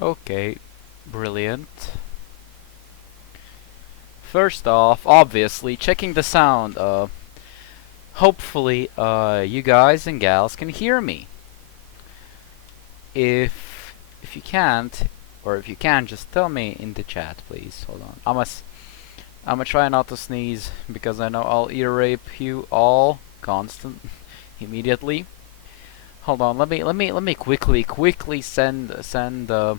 Okay, brilliant. First off, obviously, checking the sound. Hopefully, you guys and gals can hear me. If you can't, or if you can, just tell me in the chat, please. Hold on. I'ma try not to sneeze because I know I'll ear rape you all constant immediately. Hold on. Let me quickly send the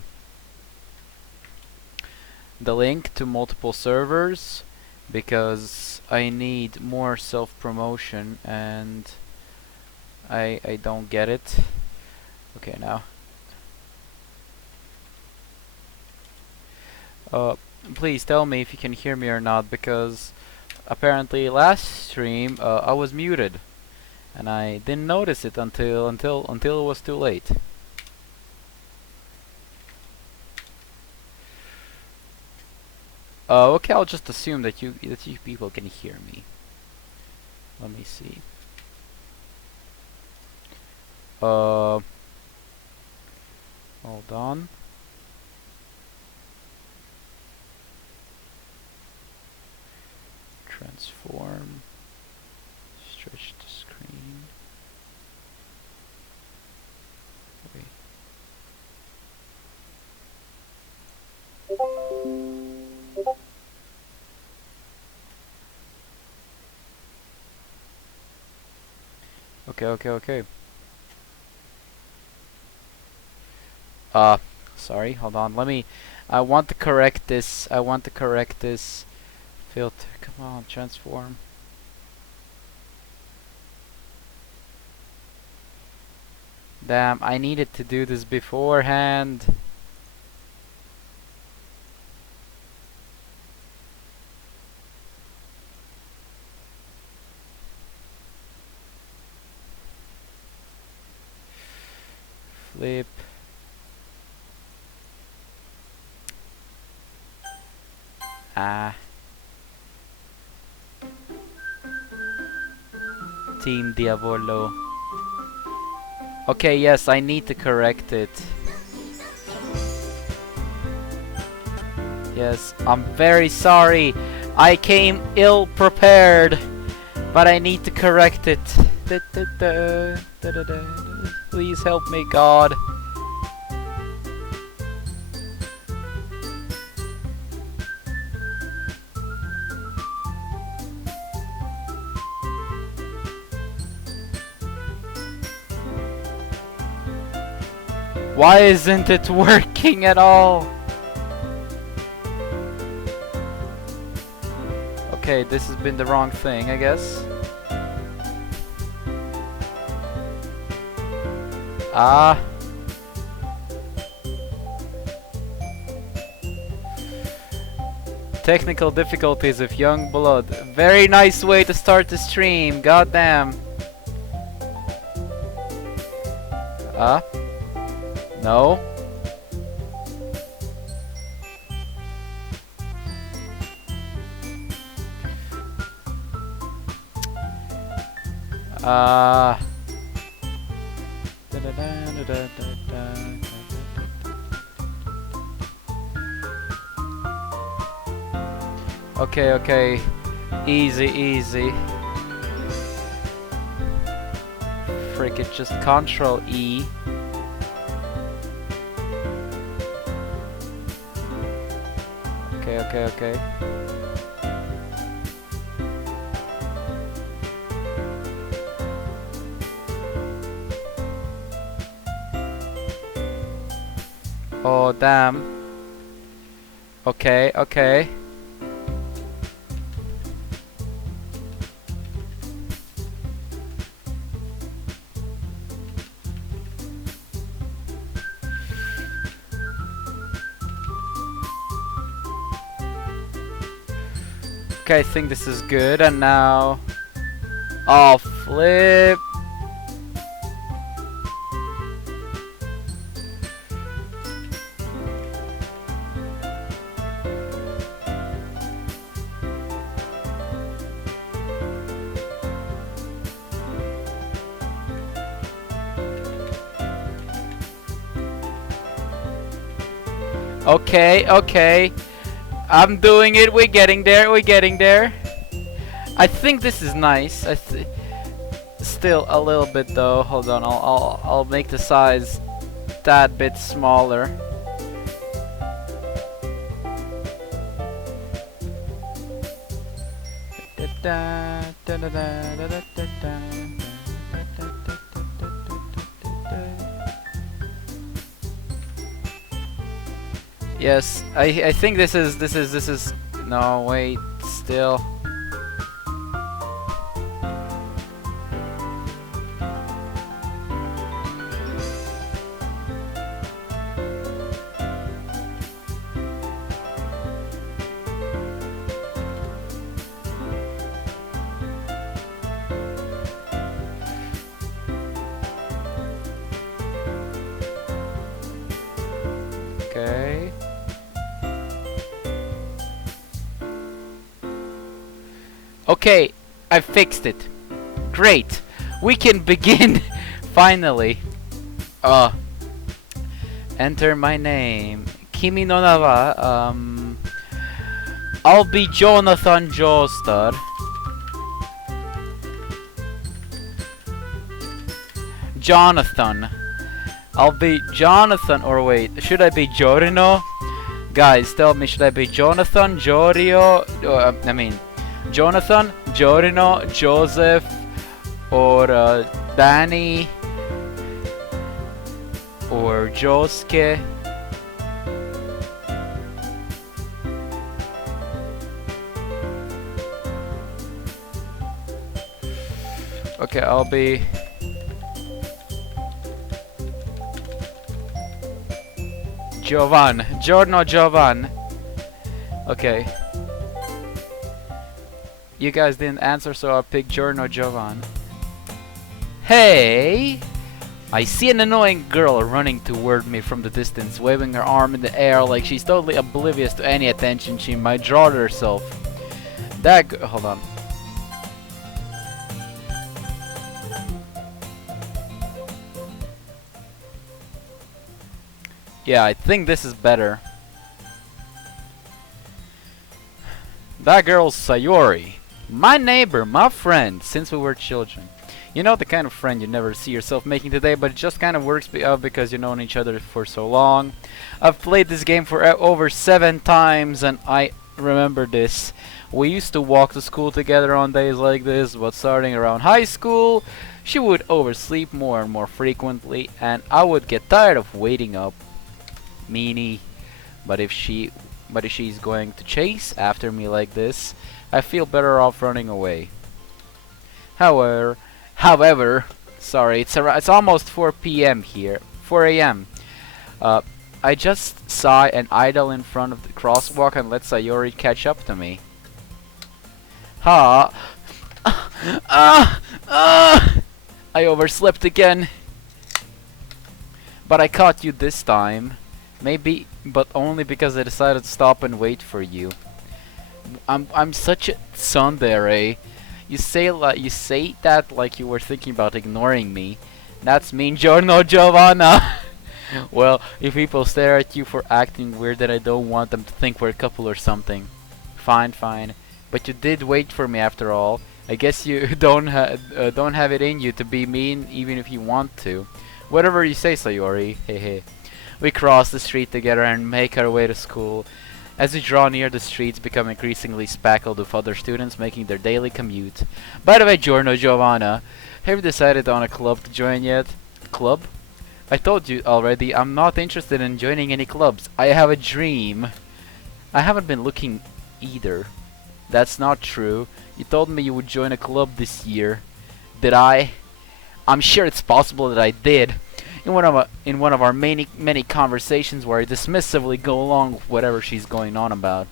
link to multiple servers because I need more self-promotion and I don't get it. Okay, now. Please tell me if you can hear me or not, because apparently last stream I was muted and I didn't notice it until it was too late. Okay, I'll just assume that you people can hear me. Let me see. Hold on. Transform. Stretch the screen. Wait. Okay. Sorry, hold on. I want to correct this. Filter. Come on, transform. Damn, I needed to do this beforehand. Flip. Team Diavolo. Okay, yes, I need to correct it. Yes, I'm very sorry. I came ill prepared, but I need to correct it. Please help me, God. Why isn't it working at all? Okay, this has been the wrong thing, I guess. Technical difficulties of young blood. Very nice way to start the stream, goddamn. No. Okay. Easy. Frick it, just Control E. Okay. Oh, damn. Okay. Okay, I think this is good, and now... Oh, flip! Okay, okay. I'm doing it. We're getting there. We're getting there. I think this is nice. Still a little bit though. Hold on. I'll make the size that bit smaller. Yes, I think this is no, wait, still. Okay. Okay, I fixed it. Great. We can begin finally. Enter my name. Kimi no na wa, I'll be Jonathan Joestar. Jonathan. I'll be Jonathan, or wait, should I be Giorino? Guys, tell me, should I be Jonathan, Jorio, I mean, Jonathan, Giorino, Joseph, or Danny, or Josuke? Okay, I'll be... Giorno Giovan. Okay. You guys didn't answer, so I'll pick Giorno Giovan. Hey! I see an annoying girl running toward me from the distance, waving her arm in the air like she's totally oblivious to any attention she might draw to herself. Hold on. Yeah, I think this is better. That girl's Sayori. My neighbor, my friend, since we were children. You know, the kind of friend you never see yourself making today, but it just kind of works out because you've known each other for so long. I've played this game for over 7 times, and I remember this. We used to walk to school together on days like this, but starting around high school, she would oversleep more and more frequently, and I would get tired of waiting up. Meanie. But if she's going to chase after me like this, I feel better off running away. However, sorry, it's almost 4 p.m. here. 4 a.m. I just saw an idol in front of the crosswalk and let Sayori catch up to me. Ha! I overslept again. But I caught you this time. Maybe, but only because I decided to stop and wait for you. I'm such a tsundere. You say that like you were thinking about ignoring me. That's mean, Giorno Giovanna. Well, if people stare at you for acting weird, then I don't want them to think we're a couple or something. Fine, fine. But you did wait for me after all. I guess you don't have it in you to be mean, even if you want to. Whatever you say, Sayori. Hehe. We cross the street together and make our way to school. As we draw near, the streets become increasingly speckled with other students making their daily commute. By the way, Giorno Giovanna, have you decided on a club to join yet? Club? I told you already, I'm not interested in joining any clubs. I have a dream. I haven't been looking either. That's not true. You told me you would join a club this year. Did I? I'm sure it's possible that I did. In one of our many conversations where I dismissively go along with whatever she's going on about.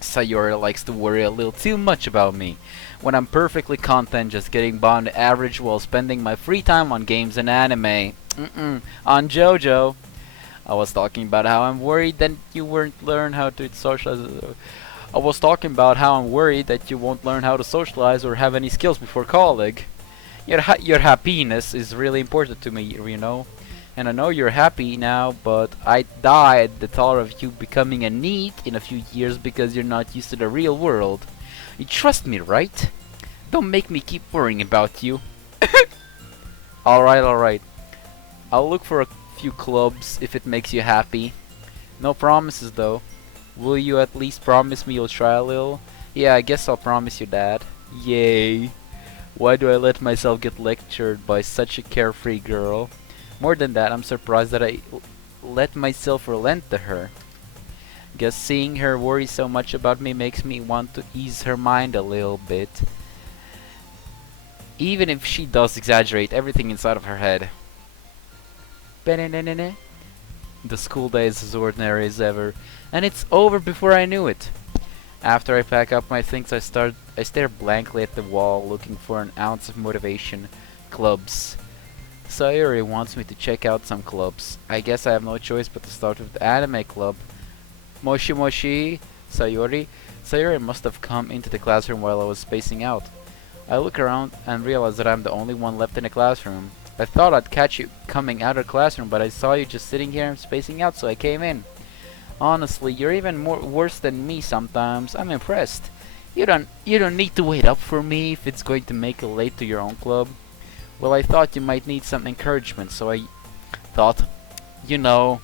Sayori likes to worry a little too much about me, when I'm perfectly content just getting by on the average while spending my free time on games and anime. On JoJo. I was talking about how I'm worried that you won't learn how to socialize. I was talking about how I'm worried that you won't learn how to socialize or have any skills before college. Your happiness is really important to me, you know. And I know you're happy now, but I die at the thought of you becoming a NEET in a few years because you're not used to the real world. You trust me, right? Don't make me keep worrying about you. Alright, alright. I'll look for a few clubs if it makes you happy. No promises though. Will you at least promise me you'll try a little? Yeah, I guess I'll promise you that. Yay. Why do I let myself get lectured by such a carefree girl? More than that, I'm surprised that I let myself relent to her. Guess seeing her worry so much about me makes me want to ease her mind a little bit. Even if she does exaggerate everything inside of her head. The school day is as ordinary as ever, and it's over before I knew it. After I pack up my things, I stare blankly at the wall, looking for an ounce of motivation. Clubs. Sayori wants me to check out some clubs. I guess I have no choice but to start with the anime club. Moshi Moshi, Sayori. Sayori must have come into the classroom while I was spacing out. I look around and realize that I'm the only one left in the classroom. I thought I'd catch you coming out of the classroom, but I saw you just sitting here and spacing out, so I came in. Honestly, you're even worse than me sometimes. I'm impressed. You don't need to wait up for me if it's going to make you late to your own club. Well, I thought you might need some encouragement, so I thought, you know,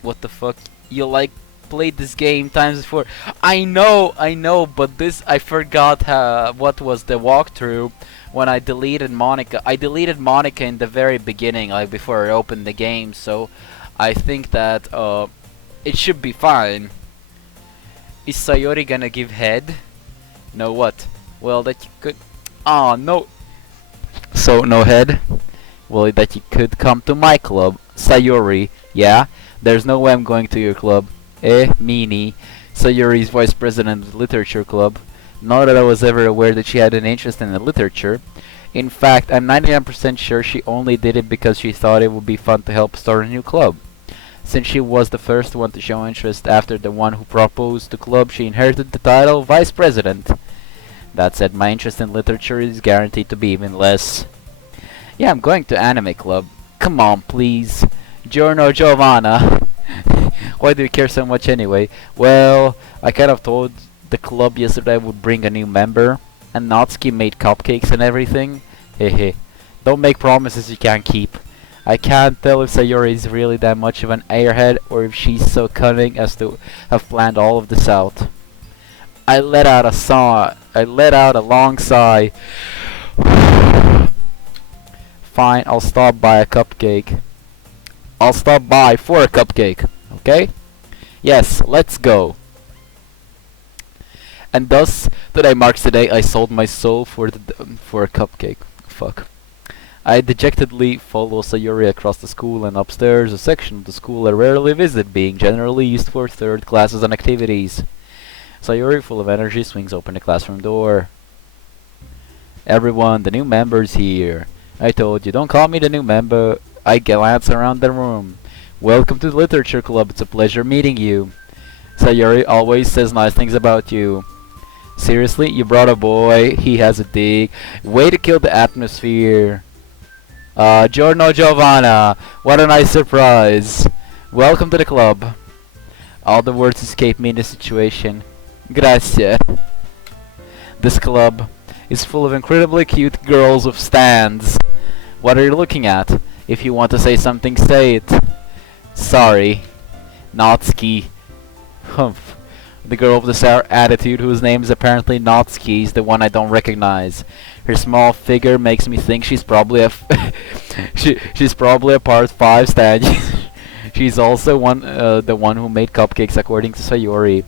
what the fuck, you played this game times before. I know, but I forgot what was the walkthrough when I deleted Monika. I deleted Monika in the very beginning, like before I opened the game, so I think that it should be fine. Is Sayori gonna give head? No what? Well, that you could... Oh, no. So, no head? Well, that you could come to my club. Sayori, yeah? There's no way I'm going to your club. Meanie. Sayori's vice president of the literature club. Not that I was ever aware that she had an interest in the literature. In fact, I'm 99% sure she only did it because she thought it would be fun to help start a new club. Since she was the first one to show interest after the one who proposed the club, she inherited the title vice president. That said, my interest in literature is guaranteed to be even less. Yeah, I'm going to anime club. Come on, please. Giorno Giovanna. Why do you care so much anyway? Well, I kind of told the club yesterday I would bring a new member, and Natsuki made cupcakes and everything. Hehe. Don't make promises you can't keep. I can't tell if Sayori is really that much of an airhead or if she's so cunning as to have planned all of this out. I let out a long sigh. Fine, I'll stop by a cupcake. I'll stop by for a cupcake, okay? Yes, let's go. And thus, today marks the day I sold my soul for a cupcake. Fuck. I dejectedly follow Sayori across the school and upstairs, a section of the school I rarely visit, being generally used for third classes and activities. Sayori, full of energy, swings open the classroom door. Everyone, the new member's here. I told you, don't call me the new member. I glance around the room. Welcome to the literature club, it's a pleasure meeting you. Sayori always says nice things about you. Seriously, you brought a boy, he has a dig. Way to kill the atmosphere. Giorno Giovanna, what a nice surprise. Welcome to the club. All the words escape me in this situation. Grazie. This club is full of incredibly cute girls with stands. What are you looking at? If you want to say something, say it. Sorry. Natsuki. Humph. The girl with the sour attitude whose name is apparently Natsuki is the one I don't recognize. Her small figure makes me think she's probably a she's probably a part 5 stand. She's also the one who made cupcakes according to Sayori.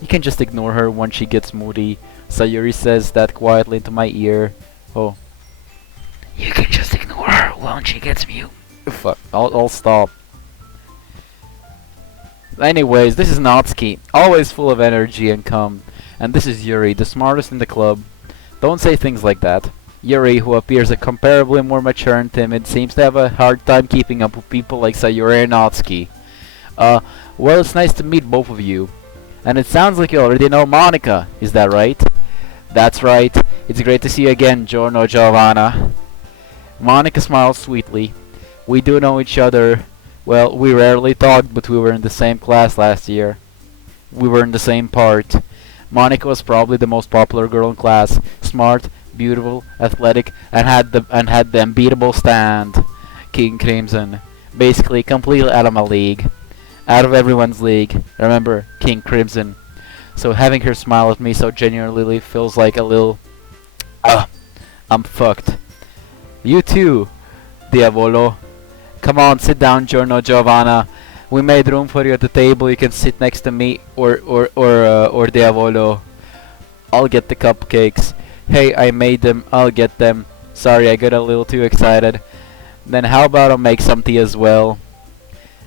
You can just ignore her when she gets moody. Sayori says that quietly into my ear. Oh. You can just ignore her when she gets mute. Fuck. I'll stop. Anyways, this is Natsuki, always full of energy and calm. And this is Yuri, the smartest in the club. Don't say things like that. Yuri, who appears comparably more mature and timid, seems to have a hard time keeping up with people like Sayori and Natsuki. Well, it's nice to meet both of you. And it sounds like you already know Monika, is that right? That's right. It's great to see you again, Giorno Giovanna. Monika smiles sweetly. We do know each other. Well, we rarely talked, but we were in the same class last year. We were in the same part. Monika was probably the most popular girl in class. Smart, beautiful, athletic, and had the unbeatable stand. King Crimson. Basically, completely out of my league. Out of everyone's league. Remember, King Crimson. So having her smile at me so genuinely feels like a little... I'm fucked. You too, Diavolo. Come on, sit down, Giorno Giovanna. We made room for you at the table. You can sit next to me or Diavolo. I'll get the cupcakes. Hey, I made them. I'll get them. Sorry, I got a little too excited. Then how about I make some tea as well?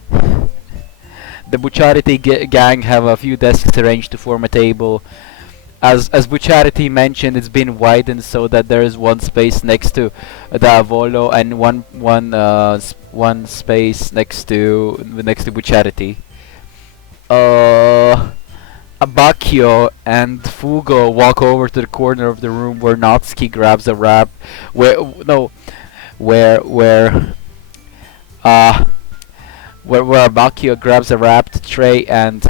The Bucciarati gang have a few desks arranged to form a table. As Bucciarati mentioned, it's been widened so that there is one space next to the Avolo and one space next to Bucciarati. Abacchio and Fugo walk over to the corner of the room where Natsuki grabs a wrap. Where Abacchio grabs a wrapped tray and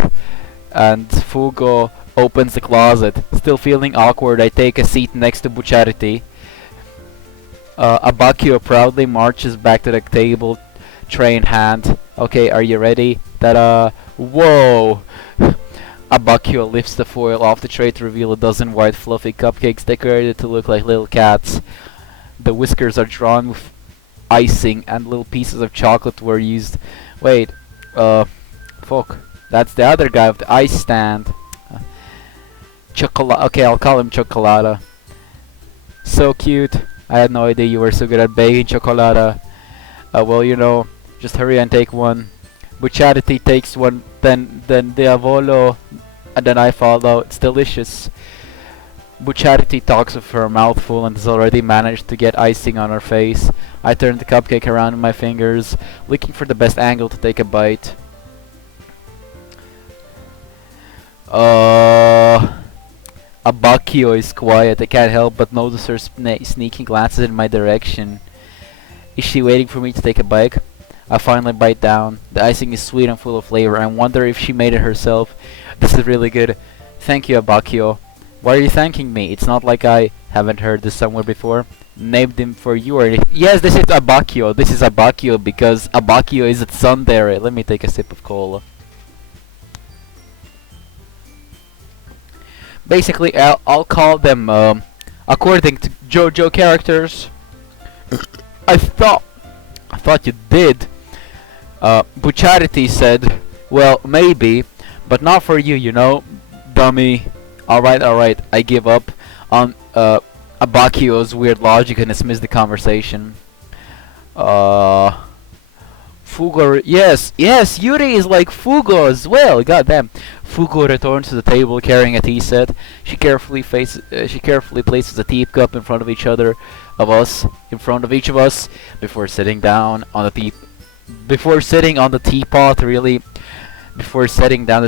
Fugo opens the closet. Still feeling awkward, I take a seat next to Bucciarati. Abacchio proudly marches back to the table, tray in hand. Okay, are you ready? Ta-da! Whoa! Abacchio lifts the foil off the tray to reveal a dozen white fluffy cupcakes decorated to look like little cats. The whiskers are drawn with icing and little pieces of chocolate were used. Wait, fuck. That's the other guy with the ice stand. Okay, I'll call him Chocolata. So cute. I had no idea you were so good at baking Chocolata. Well, you know, just hurry and take one. Bucciarati takes one, then Diavolo, and then I follow. It's delicious. Bucciarati talks with her mouth full and has already managed to get icing on her face. I turn the cupcake around in my fingers, looking for the best angle to take a bite. Abacchio is quiet. I can't help but notice her sneaking glances in my direction. Is she waiting for me to take a bite? I finally bite down. The icing is sweet and full of flavor. I wonder if she made it herself. This is really good. Thank you, Abacchio. Why are you thanking me? It's not like I haven't heard this somewhere before. Named him for you or anything. Yes, this is Abacchio. This is Abacchio because Abacchio is at Tsundere. Let me take a sip of cola. Basically, I'll call them, according to JoJo characters. I thought you did. Bucciarati said, well, maybe, but not for you, you know, dummy. Alright, I give up on Abacchio's weird logic and dismiss the conversation. Fugo, yes, Yuri is like Fugo as well, goddamn. Fugo returns to the table carrying a tea set. She carefully places a teacup in front of each of us, before sitting down on the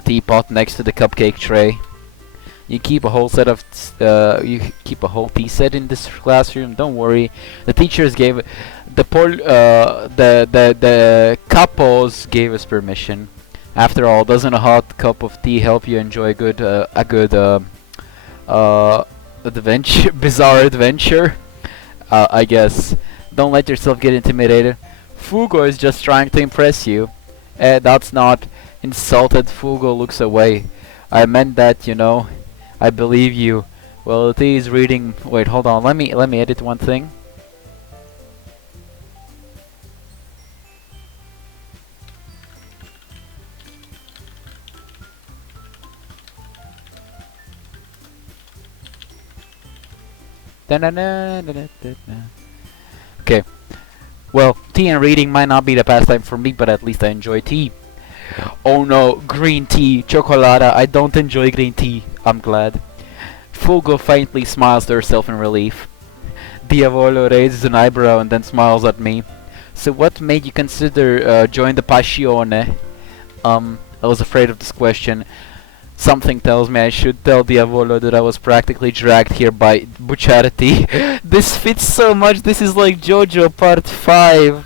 teapot next to the cupcake tray. You keep a whole tea set in this classroom. Don't worry. The teachers gave the capos gave us permission. After all, doesn't a hot cup of tea help you enjoy a good adventure, bizarre adventure? I guess. Don't let yourself get intimidated. Fugo is just trying to impress you. That's not insulted. Fugo looks away. I meant that, you know. I believe you. Well, the tea is reading. Wait, hold on. Let me edit one thing. Okay. Well, tea and reading might not be the pastime for me, but at least I enjoy tea. Oh no, green tea, chocolata. I don't enjoy green tea. I'm glad. Fugo faintly smiles to herself in relief. Diavolo raises an eyebrow and then smiles at me. So what made you consider join the Passione? I was afraid of this question. Something tells me I should tell Diavolo that I was practically dragged here by Bucciarati. This fits so much. This is like JoJo Part 5.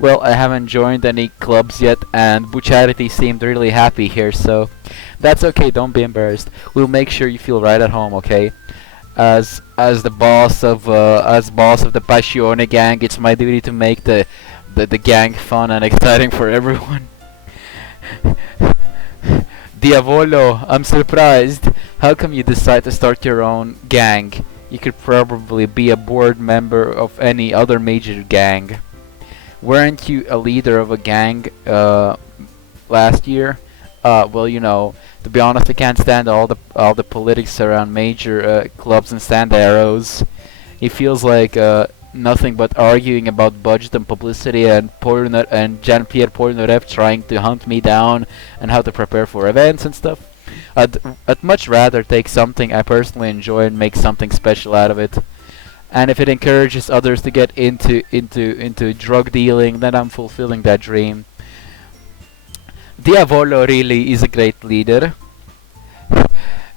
Well, I haven't joined any clubs yet, and Bucharity seemed really happy here, so that's okay. Don't be embarrassed. We'll make sure you feel right at home, okay? As the boss of the Passione gang, it's my duty to make the gang fun and exciting for everyone. Diavolo, I'm surprised. How come you decide to start your own gang? You could probably be a board member of any other major gang. Weren't you a leader of a gang last year? Well, to be honest, I can't stand all the politics around major clubs and stand arrows. It feels like nothing but arguing about budget and publicity, and Jean-Pierre Polnareff trying to hunt me down and how to prepare for events and stuff. I'd much rather take something I personally enjoy and make something special out of it. And if it encourages others to get into drug dealing, then I'm fulfilling that dream. Diavolo really is a great leader.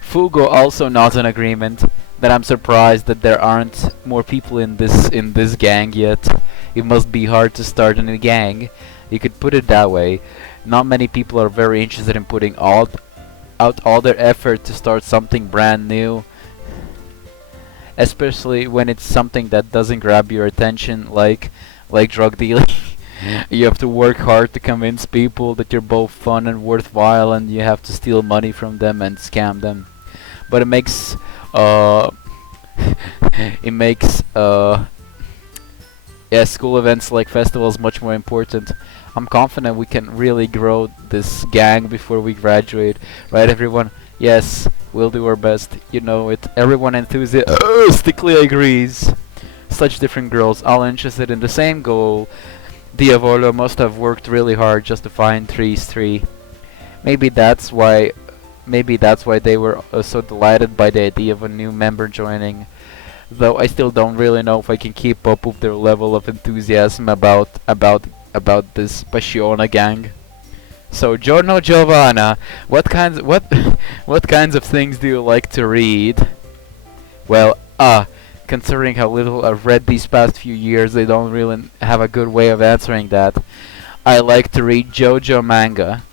Fugo also nods in agreement that I'm surprised that there aren't more people in this gang yet. It must be hard to start a new gang. You could put it that way. Not many people are very interested in putting out all their effort to start something brand new, especially when it's something that doesn't grab your attention, like drug dealing. You have to work hard to convince people that you're both fun and worthwhile, and you have to steal money from them and scam them. But it makes it makes yeah, school events like festivals much more important. I'm confident we can really grow this gang before we graduate, right, everyone? Yes, we'll do our best. You know it. Everyone enthusiastically agrees. Such different girls, all interested in the same goal. Diavolo must have worked really hard just to find Three's Three. Maybe that's why they were so delighted by the idea of a new member joining. Though I still don't really know if I can keep up with their level of enthusiasm about this Passione gang. So, Giorno Giovanna, what kinds of things do you like to read? Well, considering how little I've read these past few years, I don't really have a good way of answering that. I like to read JoJo manga.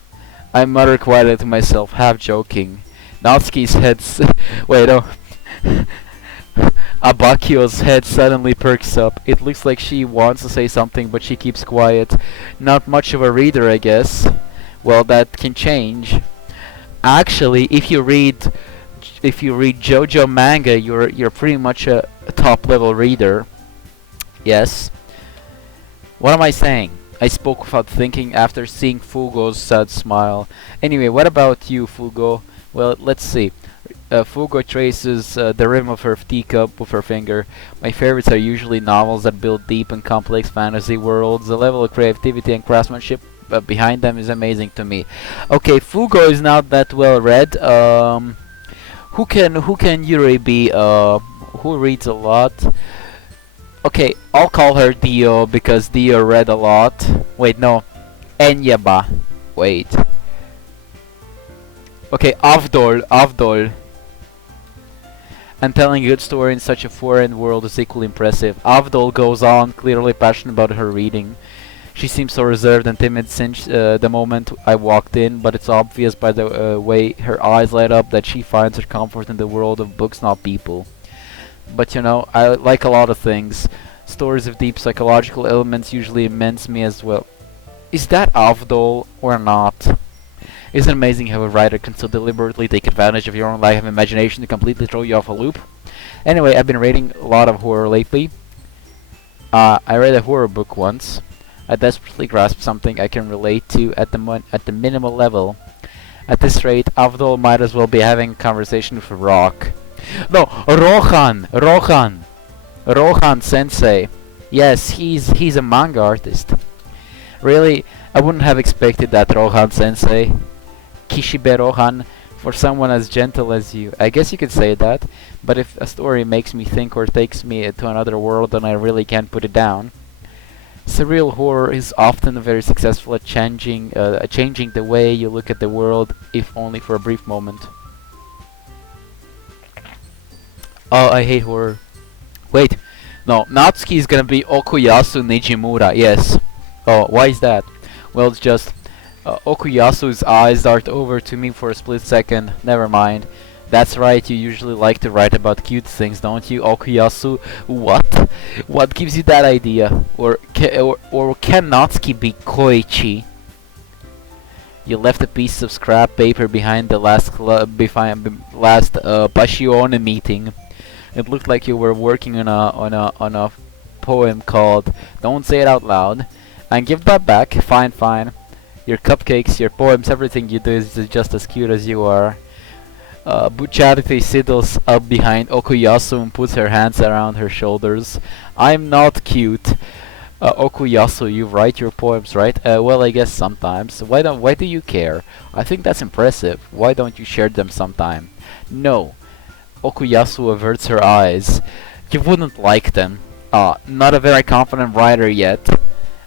I mutter quietly to myself, half joking. Natsuki's wait, oh. Abakio's head suddenly perks up. It looks like she wants to say something, but she keeps quiet. Not much of a reader, I guess. Well, that can change. Actually, if you read JoJo manga, you're pretty much a top level reader. Yes. What am I saying? I spoke without thinking after seeing Fugo's sad smile. Anyway, what about you, Fugo? Well, let's see. Fugo traces the rim of her teacup with her finger. My favorites are usually novels that build deep and complex fantasy worlds. The level of creativity and craftsmanship behind them is amazing to me. Okay, Fugo is not that well read. Who can Yuri be? Who reads a lot? Okay, I'll call her Dio because Dio read a lot. Wait, no, Enyaba. Wait. Okay, Avdol. And telling a good story in such a foreign world is equally impressive. Avdol goes on, clearly passionate about her reading. She seems so reserved and timid since the moment I walked in, but it's obvious by the way her eyes light up that she finds her comfort in the world of books, not people. But I like a lot of things. Stories of deep psychological elements usually immense me as well. Is that Avdol or not? Isn't it amazing how a writer can so deliberately take advantage of your own lack of imagination to completely throw you off a loop? Anyway, I've been reading a lot of horror lately. I read a horror book once. I desperately grasped something I can relate to at the minimal level. At this rate, Avdol might as well be having a conversation with a rock. No, Rohan Sensei. Yes, he's a manga artist. Really, I wouldn't have expected that, Rohan Sensei. Kishibe Rohan, for someone as gentle as you. I guess you could say that, but if a story makes me think or takes me to another world, then I really can't put it down. Surreal horror is often very successful at changing the way you look at the world, if only for a brief moment. Oh, I hate horror. Wait, no, Natsuki is gonna be Okuyasu Nijimura, yes. Oh, why is that? Well, it's just Okuyasu's eyes dart over to me for a split second. Never mind. That's right, you usually like to write about cute things, don't you, Okuyasu? What? What gives you that idea? Or can Natsuki be Koichi? You left a piece of scrap paper behind the last Bashione meeting. It looked like you were working on a poem called "Don't Say It Out Loud." And give that back. Fine, fine. Your cupcakes, your poems, everything you do is just as cute as you are. Charity sidles up behind Okuyasu and puts her hands around her shoulders. I'm not cute. Okuyasu, you write your poems, right? Well, I guess sometimes. Why do you care? I think that's impressive. Why don't you share them sometime? No. Okuyasu averts her eyes. You wouldn't like them. Not a very confident writer yet.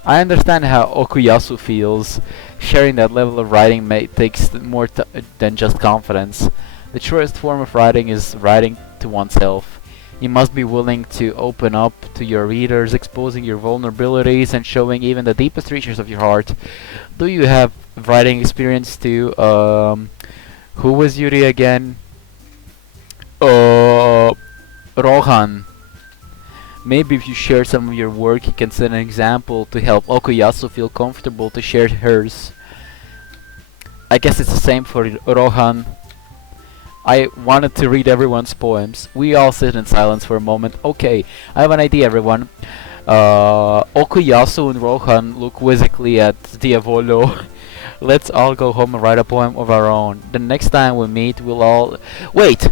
I understand how Okuyasu feels. Sharing that level of writing takes more than just confidence. The truest form of writing is writing to oneself. You must be willing to open up to your readers, exposing your vulnerabilities and showing even the deepest reaches of your heart. Do you have writing experience too? Who was Yuri again? Rohan. Maybe if you share some of your work, you can set an example to help Okuyasu feel comfortable to share hers. I guess it's the same for Rohan. I wanted to read everyone's poems. We all sit in silence for a moment. Okay, I have an idea, everyone. Okuyasu and Rohan look quizzically at Diavolo. Let's all go home and write a poem of our own. The next time we meet, we'll all... Wait!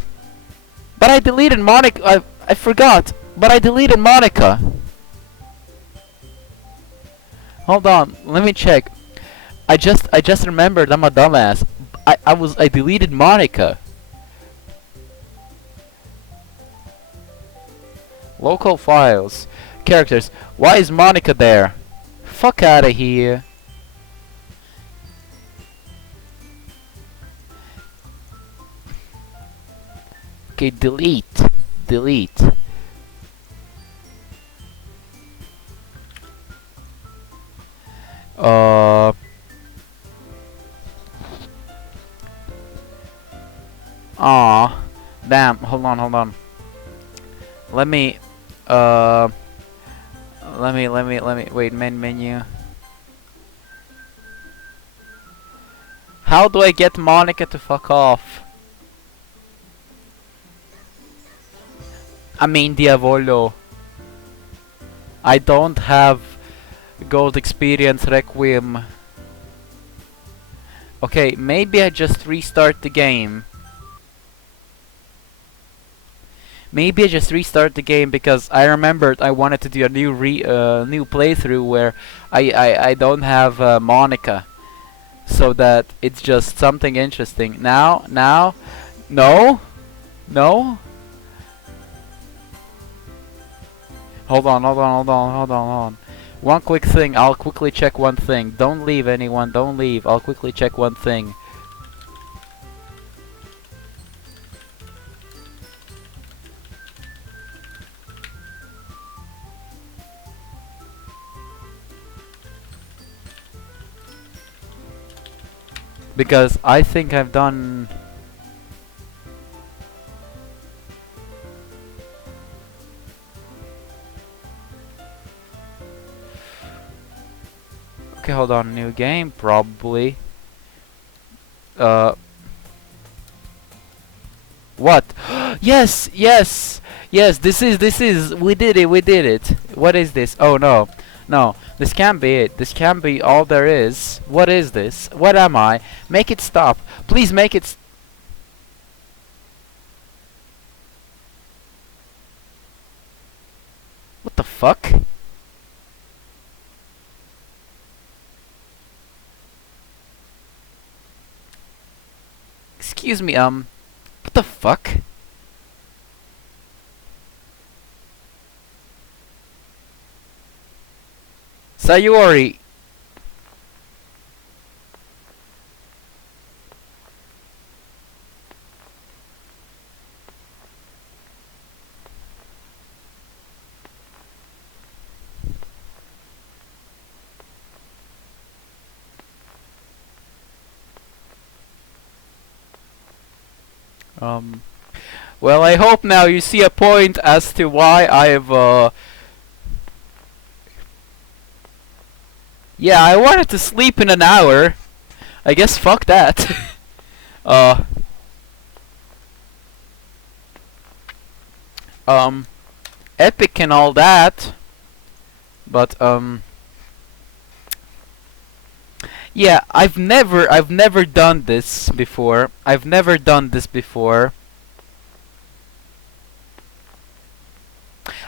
But I deleted Monika! I forgot! But I deleted Monika! Hold on, let me check. I just remembered I'm a dumbass. I deleted Monika. Local files. Characters. Why is Monika there? Fuck outta here. Okay, delete. Delete. Aw. Damn, hold on. Let me, wait, main menu. How do I get Monika to fuck off? I mean, Diavolo. I don't have Gold Experience Requiem. Okay, maybe I just restart the game. Maybe I just restart the game because I remembered I wanted to do a new new playthrough where I don't have Monika, so that it's just something interesting. Now, no. Hold on. One quick thing. I'll quickly check one thing. Don't leave, anyone. Don't leave. I'll quickly check one thing. Because I think I've done... Okay, hold on. New game, probably. What? Yes! This is... We did it. What is this? Oh, no. No, this can't be it. This can't be all there is. What is this? What am I? Make it stop. Please make it What the fuck? Excuse me, what the fuck? Sayori! Um, well, I hope now you see a point as to why I've, yeah, I wanted to sleep in an hour. I guess fuck that. uh, um, epic and all that, but, yeah, I've never done this before. I've never done this before.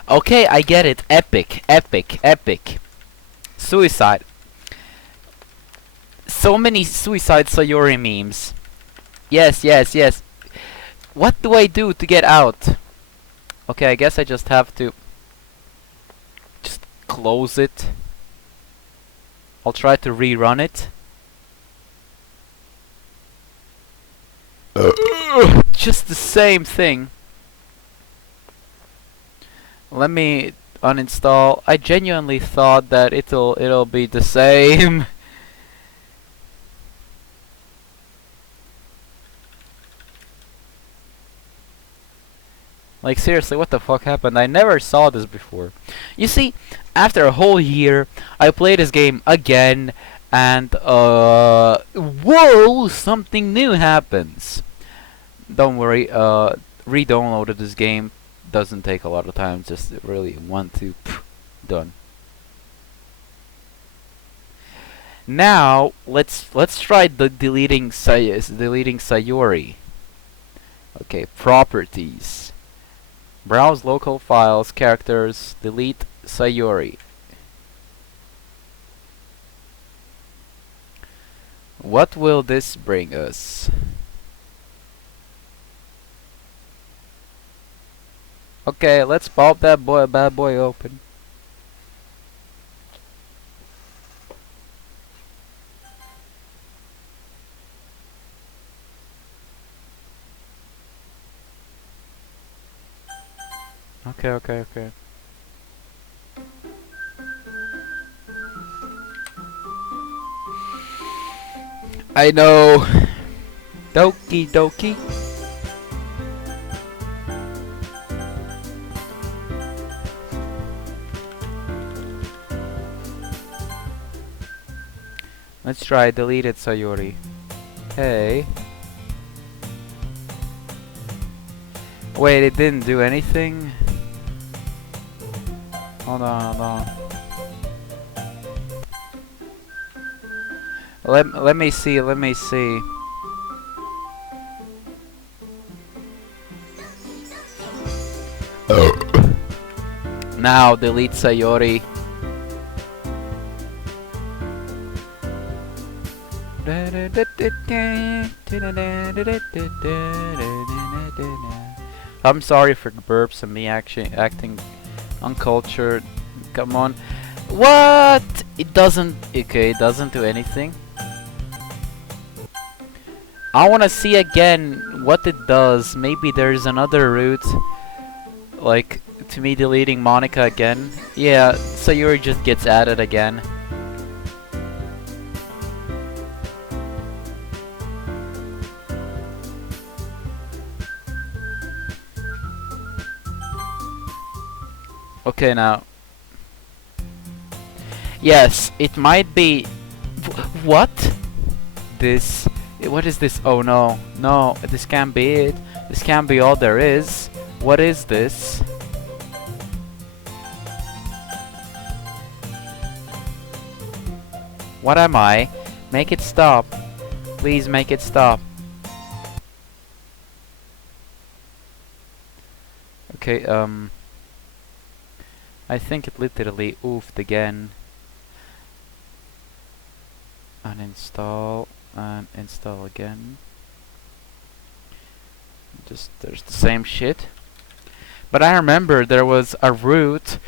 Okay, I get it. Epic, epic, epic. Suicide. So many Suicide Sayori memes. Yes, yes, yes. What do I do to get out? Okay, I guess I just have to just close it. I'll try to rerun it. Just the same thing. Let me uninstall. I genuinely thought that it'll be the same. Like seriously, what the fuck happened? I never saw this before. You see, after a whole year, I play this game again, and whoa, something new happens. Don't worry, re-downloaded this game. Doesn't take a lot of time. Just really want to, done. Now let's try the deleting Sayori. Okay, properties. Browse local files, characters, delete Sayori. What will this bring us? Okay, let's pop that bad boy open. Okay, okay, okay. I know. Doki doki. Let's try deleted Sayori. Hey. Wait, it didn't do anything? Hold on, hold on. Let me see, let me see. Now delete Sayori. I'm sorry for the burps and me actually acting uncultured. Come on. What? It doesn't. Okay, it doesn't do anything. I wanna see again what it does. Maybe there's another route. Like, to me deleting Monika again. Yeah, Sayuri just gets added again. Okay, now. Yes, it might be... What? This... What is this? Oh no. No, this can't be it. This can't be all there is. What is this? What am I? Make it stop. Please make it stop. Okay, I think it literally oofed again. Uninstall and install again. Just there's the same shit. But I remember there was a route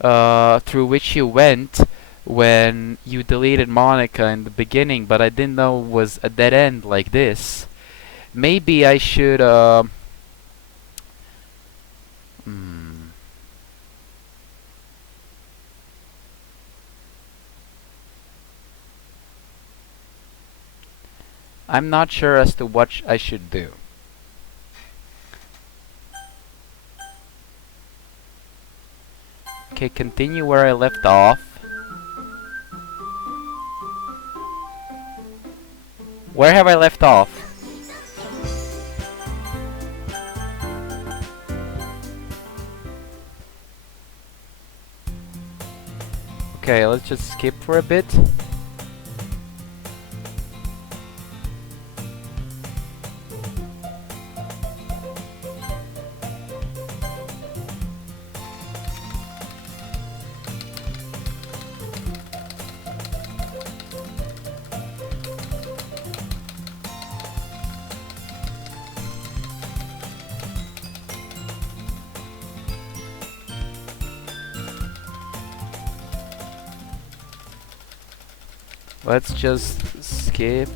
through which you went when you deleted Monika in the beginning, but I didn't know it was a dead end like this. Maybe I should I'm not sure as to what I should do. Okay, continue where I left off. Where have I left off? Okay, let's just skip for a bit. Let's just skip.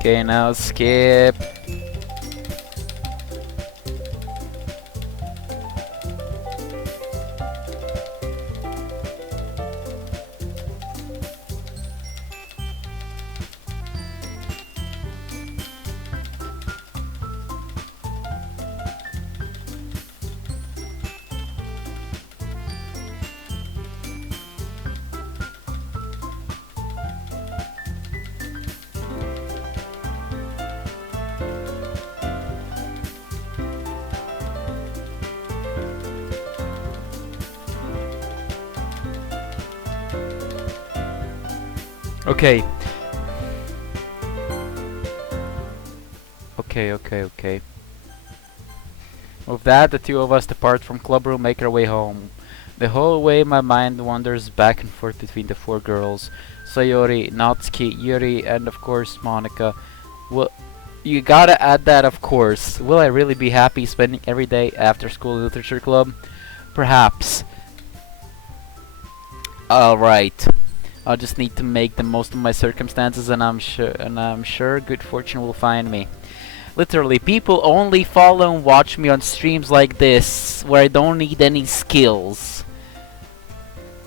Okay, now skip. Okay. Okay. With that, the two of us depart from clubroom, make our way home. The whole way my mind wanders back and forth between the four girls. Sayori, Natsuki, Yuri, and of course Monika. Well, you gotta add that of course. Will I really be happy spending every day after school literature club? Perhaps. Alright. I'll just need to make the most of my circumstances, and I'm sure good fortune will find me. Literally, people only follow and watch me on streams like this, where I don't need any skills.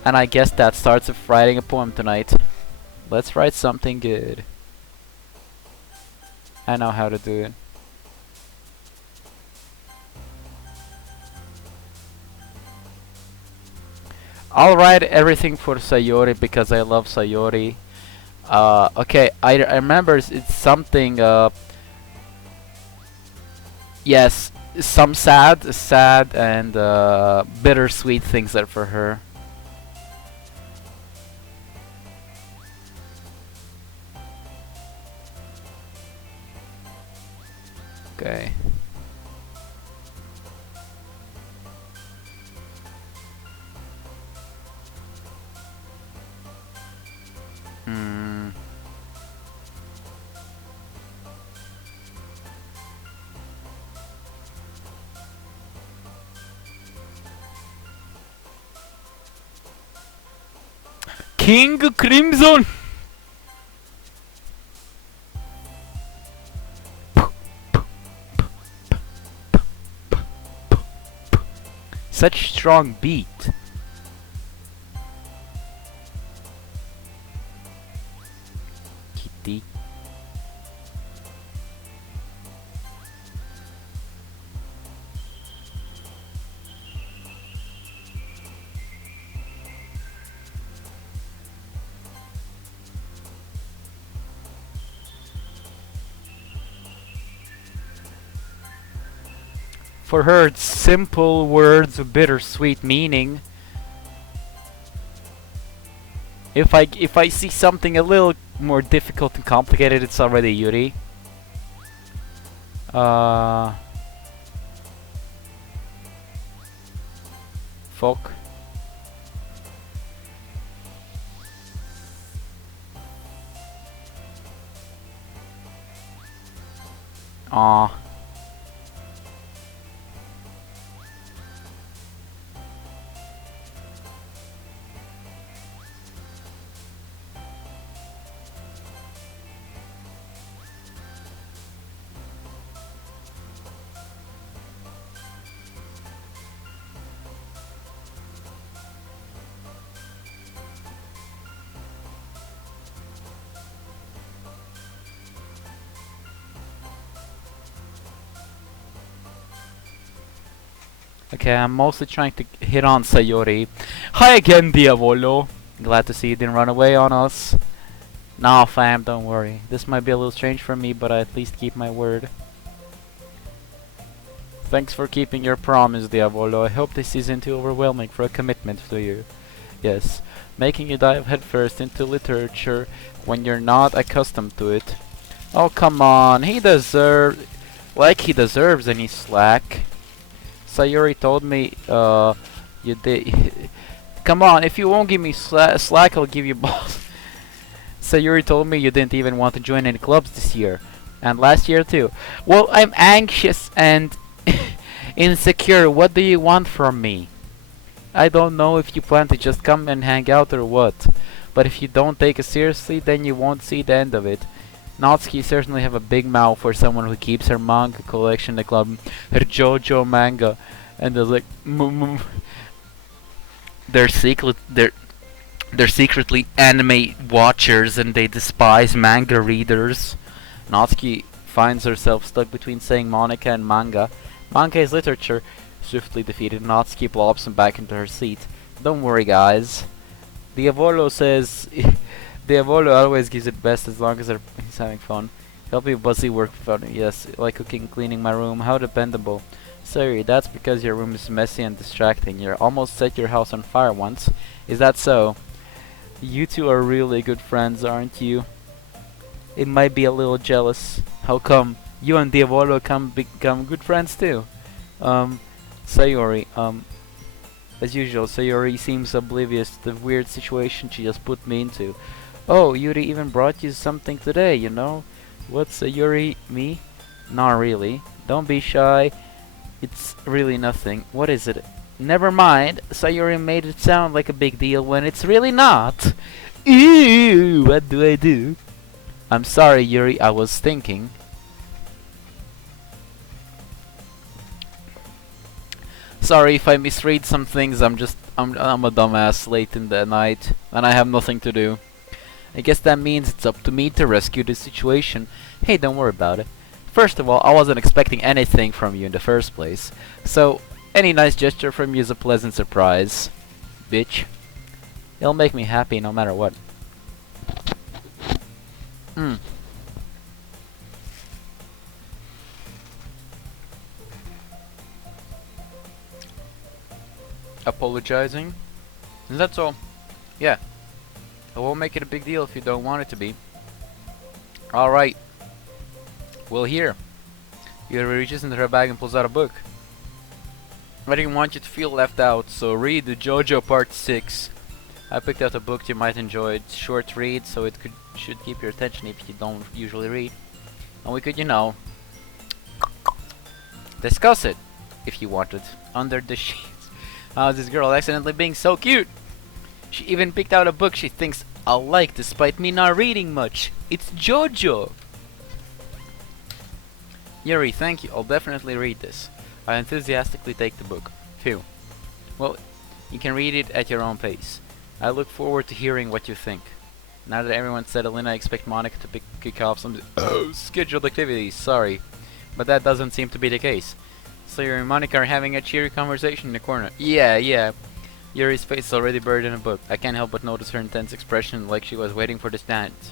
And I guess that starts with writing a poem tonight. Let's write something good. I know how to do it. I'll write everything for Sayori because I love Sayori. Okay, I remember it's something, yes, some sad and bittersweet things that for her. Okay. King Crimson! Such strong beat. Kitty. For her, it's simple words with bittersweet meaning. If I see something a little more difficult and complicated, it's already Yuri. Fuck. Aw. Okay, I'm mostly trying to hit on Sayori. Hi again, Diavolo. Glad to see you didn't run away on us. Nah, fam, don't worry. This might be a little strange for me, but I at least keep my word. Thanks for keeping your promise, Diavolo. I hope this isn't too overwhelming for a commitment to you. Yes, making you dive headfirst into literature when you're not accustomed to it. Oh, come on. He deserves any slack. Sayori told me, you did. Come on, if you won't give me slack, I'll give you balls. Sayori told me you didn't even want to join any clubs this year. And last year too. Well, I'm anxious and insecure. What do you want from me? I don't know if you plan to just come and hang out or what. But if you don't take it seriously, then you won't see the end of it. Natsuki certainly have a big mouth for someone who keeps her manga collection in the club, her jojo manga, and there's like they're secretly anime watchers and they despise manga readers. Natsuki finds herself stuck between saying Monika and manga. Manga is literature. Swiftly defeated, Natsuki blobs him back into her seat. Don't worry, guys. Diavolo says Diavolo always gives it best as long as he's having fun. Help me busy work fun. Yes, like cooking, cleaning my room. How dependable. Sorry, that's because your room is messy and distracting. You almost set your house on fire once. Is that so? You two are really good friends, aren't you? It might be a little jealous. How come? You and Diavolo become good friends too. Sayori, as usual, Sayori seems oblivious to the weird situation she just put me into. Oh, Yuri even brought you something today, you know? What's Sayori? Me? Not really. Don't be shy. It's really nothing. What is it? Never mind. Sayori made it sound like a big deal when it's really not. Ew, what do I do? I'm sorry, Yuri, I was thinking. Sorry if I misread some things. I'm a dumbass late in the night and I have nothing to do. I guess that means it's up to me to rescue the situation. Hey, don't worry about it. First of all, I wasn't expecting anything from you in the first place. So, any nice gesture from you is a pleasant surprise. Bitch. It'll make me happy no matter what. Apologizing? Is that so? Yeah. I won't make it a big deal if you don't want it to be. Alright. Well, here. Yuri reaches into her bag and pulls out a book. I didn't want you to feel left out, so read the JoJo Part 6. I picked out a book you might enjoy. It's short read, so it should keep your attention if you don't usually read. And we could, you know, discuss it, if you wanted, under the sheets. How's this girl accidentally being so cute? She even picked out a book she thinks I'll like despite me not reading much. It's JoJo! Yuri, thank you. I'll definitely read this. I enthusiastically take the book. Phew. Well, you can read it at your own pace. I look forward to hearing what you think. Now that everyone's settled in, I expect Monika to kick off some scheduled activities. Sorry, but that doesn't seem to be the case. So Yuri and Monika are having a cheery conversation in the corner. Yeah. Yuri's face is already buried in a book. I can't help but notice her intense expression, like she was waiting for this dance.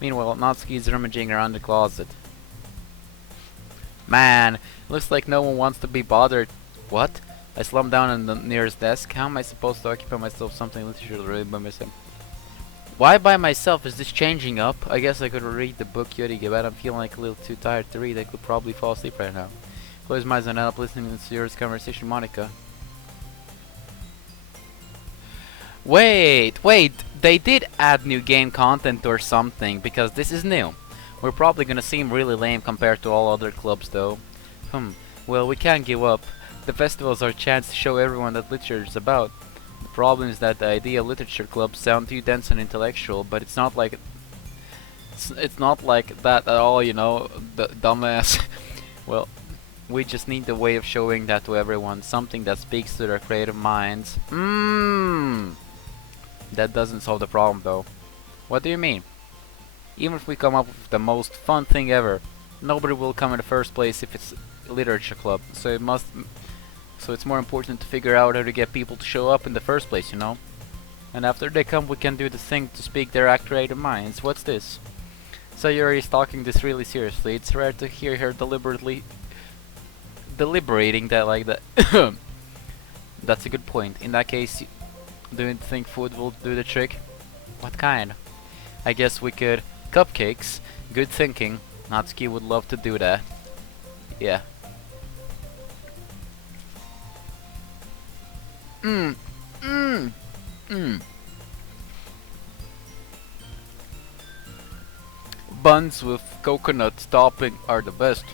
Meanwhile, Natsuki is rummaging around the closet. Man, looks like no one wants to be bothered. What? I slumped down on the nearest desk. How am I supposed to occupy myself something literally by myself? Why by myself? Is this changing up? I guess I could read the book Yuri, but I'm feeling like a little too tired to read. I could probably fall asleep right now. Close my eyes and end up listening to Yuri's conversation with Monika. Wait, they did add new game content or something, because this is new. We're probably gonna seem really lame compared to all other clubs though. Well, we can't give up. The festivals are a chance to show everyone that literature is about. The problem is that the idea of literature clubs sound too dense and intellectual, but it's not like that at all, you know, the dumbass. Well, we just need a way of showing that to everyone, something that speaks to their creative minds. That doesn't solve the problem though. What do you mean? Even if we come up with the most fun thing ever, nobody will come in the first place if it's a literature club. So it's more important to figure out how to get people to show up in the first place, you know? And after they come, we can do the thing to speak their creative minds. What's this? Sayuri is talking this really seriously. It's rare to hear her deliberating that like that. That's a good point. In that case, do you think food will do the trick? What kind? I guess we could... Cupcakes. Good thinking. Natsuki would love to do that. Yeah. Buns with coconut topping are the best.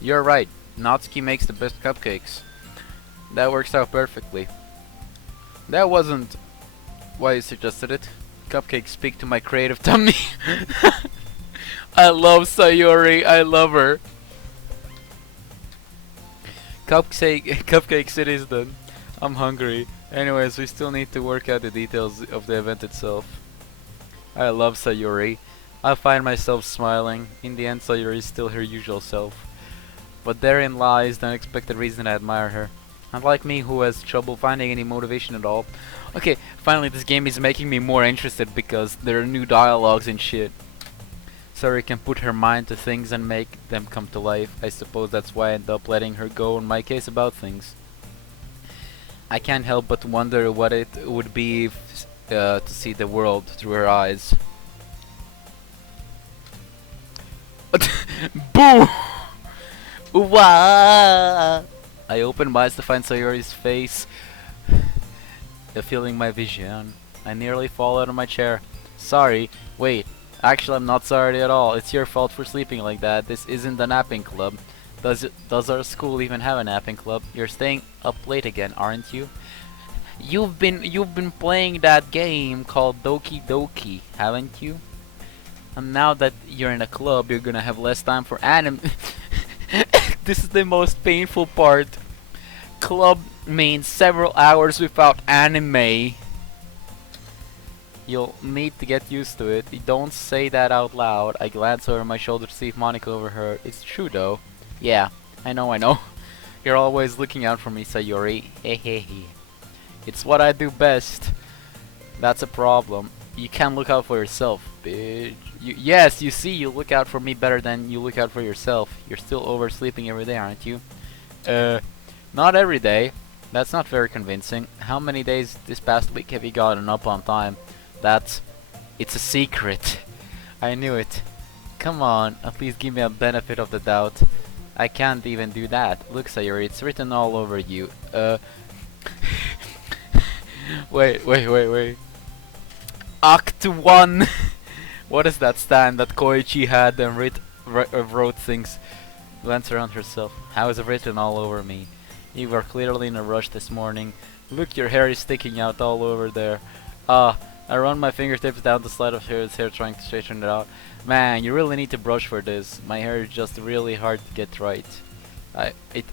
You're right. Natsuki makes the best cupcakes. That works out perfectly. That wasn't why you suggested it. Cupcakes speak to my creative tummy. I love Sayori. I love her. Cupcake City's done. I'm hungry. Anyways, we still need to work out the details of the event itself. I love Sayori. I find myself smiling. In the end, Sayori is still her usual self. But therein lies the unexpected reason I admire her. Unlike me, who has trouble finding any motivation at all. Okay, finally this game is making me more interested because there are new dialogues and shit. Sayori can put her mind to things and make them come to life. I suppose that's why I end up letting her go in my case about things. I can't help but wonder what it would be if, to see the world through her eyes. Boo! Wah! I open my eyes to find Sayori's face, filling my vision. I nearly fall out of my chair. Sorry. Wait. Actually, I'm not sorry at all. It's your fault for sleeping like that. This isn't a napping club. Does our school even have a napping club? You're staying up late again, aren't you? You've been playing that game called Doki Doki, haven't you? And now that you're in a club, you're gonna have less time for anime. This is the most painful part. Club means several hours without anime. You'll need to get used to it. Don't say that out loud. I glance over my shoulder to see if Monika overheard. It's true though. Yeah, I know. You're always looking out for me, Sayori. Hehehe. It's what I do best. That's a problem. You can't look out for yourself, bitch. Yes, you see, you look out for me better than you look out for yourself. You're still oversleeping every day, aren't you? Not every day. That's not very convincing. How many days this past week have you gotten up on time? It's a secret. I knew it. Come on, at least give me a benefit of the doubt. I can't even do that. Look, Sayori, it's written all over you. Wait. Act 1! What is that stand that Koichi had and wrote things? Glance around herself. How is it written all over me? You were clearly in a rush this morning. Look, your hair is sticking out all over there. I run my fingertips down the side of his hair trying to straighten it out. Man, you really need to brush for this. My hair is just really hard to get right.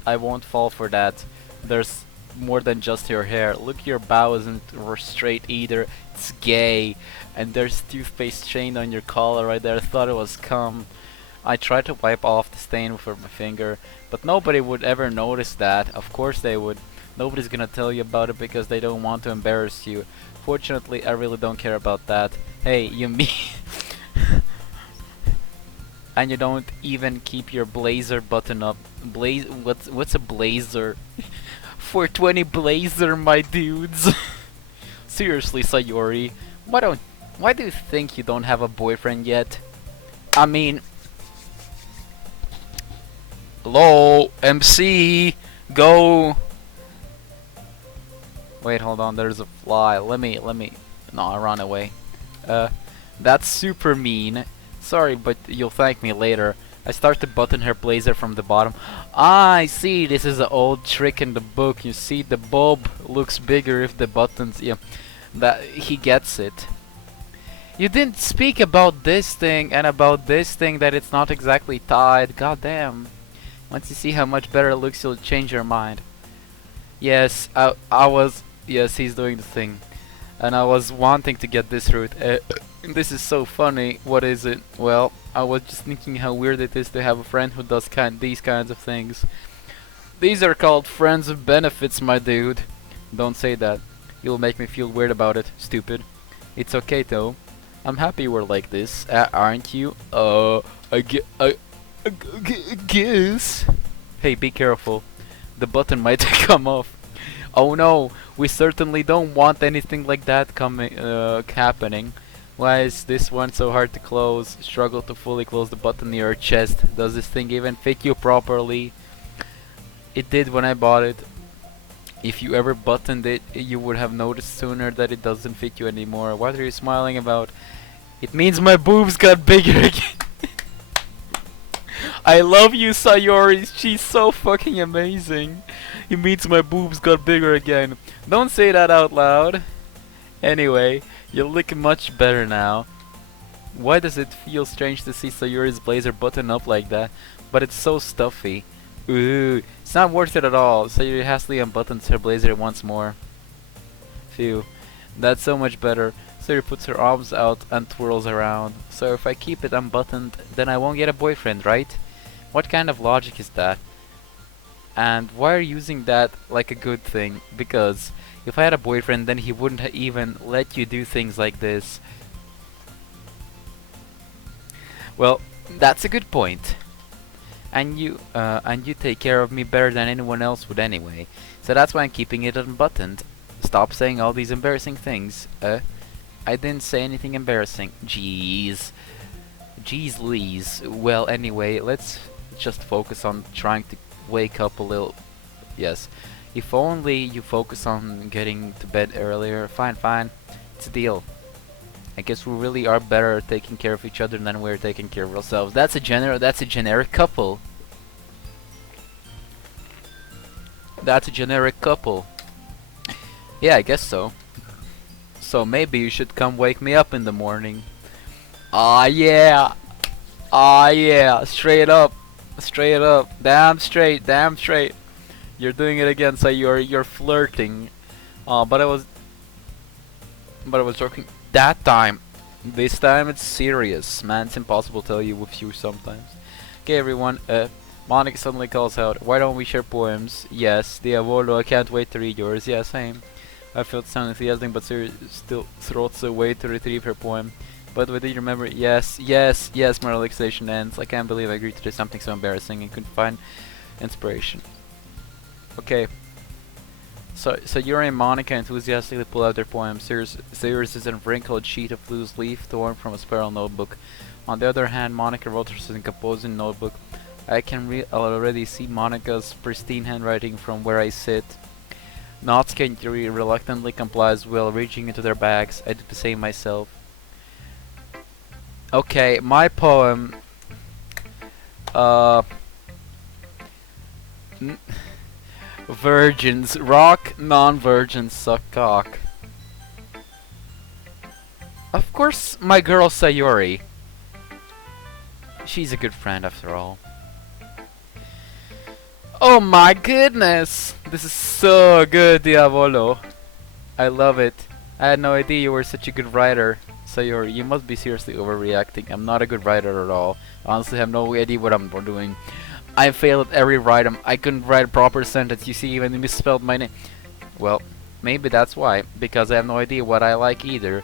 I won't fall for that. There's more than just your hair. Look, your bow isn't straight either. It's gay. And there's toothpaste stained on your collar right there. I thought it was cum. I tried to wipe off the stain with my finger, but nobody would ever notice that. Of course they would. Nobody's gonna tell you about it because they don't want to embarrass you. Fortunately, I really don't care about that. Hey, you me. And you don't even keep your blazer button up. What's a blazer? 420 blazer, my dudes. Seriously, Sayori, why do you think you don't have a boyfriend yet? I mean, hello, MC, go. Wait, hold on, there's a fly. Let me... No, I run away. That's super mean. Sorry, but you'll thank me later. I start to button her blazer from the bottom. Ah, I see, this is an old trick in the book. You see, the bulb looks bigger if the buttons... Yeah, that he gets it. You didn't speak about this thing and about this thing that it's not exactly tied. God damn. Once you see how much better it looks, you'll change your mind. Yes, I was... Yes, he's doing the thing. And I was wanting to get this route. This is so funny. What is it? Well, I was just thinking how weird it is to have a friend who does these kinds of things. These are called friends with benefits, my dude. Don't say that. You'll make me feel weird about it, stupid. It's okay though. I'm happy we're like this, aren't you? I guess. Hey, be careful. The button might come off. Oh no, we certainly don't want anything like that happening. Why is this one so hard to close? Struggle to fully close the button near your chest. Does this thing even fit you properly? It did when I bought it. If you ever buttoned it, you would have noticed sooner that it doesn't fit you anymore. What are you smiling about? It means my boobs got bigger again. I love you, Sayori. She's so fucking amazing. It means my boobs got bigger again. Don't say that out loud. Anyway, you look much better now. Why does it feel strange to see Sayori's blazer button up like that? But it's so stuffy. Ooh, it's not worth it at all. Sayori hastily unbuttons her blazer once more. Phew, that's so much better. Sayori puts her arms out and twirls around. So if I keep it unbuttoned, then I won't get a boyfriend, right? What kind of logic is that? And why are you using that like a good thing? Because if I had a boyfriend, then he wouldn't even let you do things like this. Well, that's a good point. And you take care of me better than anyone else would anyway. So that's why I'm keeping it unbuttoned. Stop saying all these embarrassing things. I didn't say anything embarrassing. Jeez. Jeez Lees. Well, anyway, let's just focus on trying to wake up a little. Yes. If only you focus on getting to bed earlier. Fine, fine. It's a deal. I guess we really are better at taking care of each other than we're taking care of ourselves. That's a generic couple. That's a generic couple. Yeah, I guess so. So maybe you should come wake me up in the morning. Ah yeah. Ah yeah. Straight up. Straight up. Damn straight. Damn straight. You're doing it again, so you're flirting. But I was joking. That time. This time it's serious. Man, it's impossible to tell you with you sometimes. Okay everyone, Monika suddenly calls out, why don't we share poems? Yes, Diavolo, I can't wait to read yours. Yeah, same. I felt sound enthusiastic, but Siri still throats away to retrieve her poem. But did you remember? Yes, yes, yes, my relaxation ends. I can't believe I agreed to do something so embarrassing and couldn't find inspiration. Okay. So Yuri and Monika enthusiastically pull out their poem. Sirius is a wrinkled sheet of loose leaf torn from a spiral notebook. On the other hand, Monika wrote hers in a composing notebook. I can already see Monika's pristine handwriting from where I sit. Natsuki and Yuri reluctantly complies while reaching into their bags. I do the same myself. Okay, my poem. Virgins rock, non-virgins suck cock. Of course, my girl Sayori. She's a good friend after all. Oh my goodness! This is so good, Diavolo. I love it. I had no idea you were such a good writer. Sayori, you must be seriously overreacting. I'm not a good writer at all. Honestly, I have no idea what I'm doing. I failed at every write. I couldn't write a proper sentence. You see, even misspelled my name. Well, maybe that's why. Because I have no idea what I like either.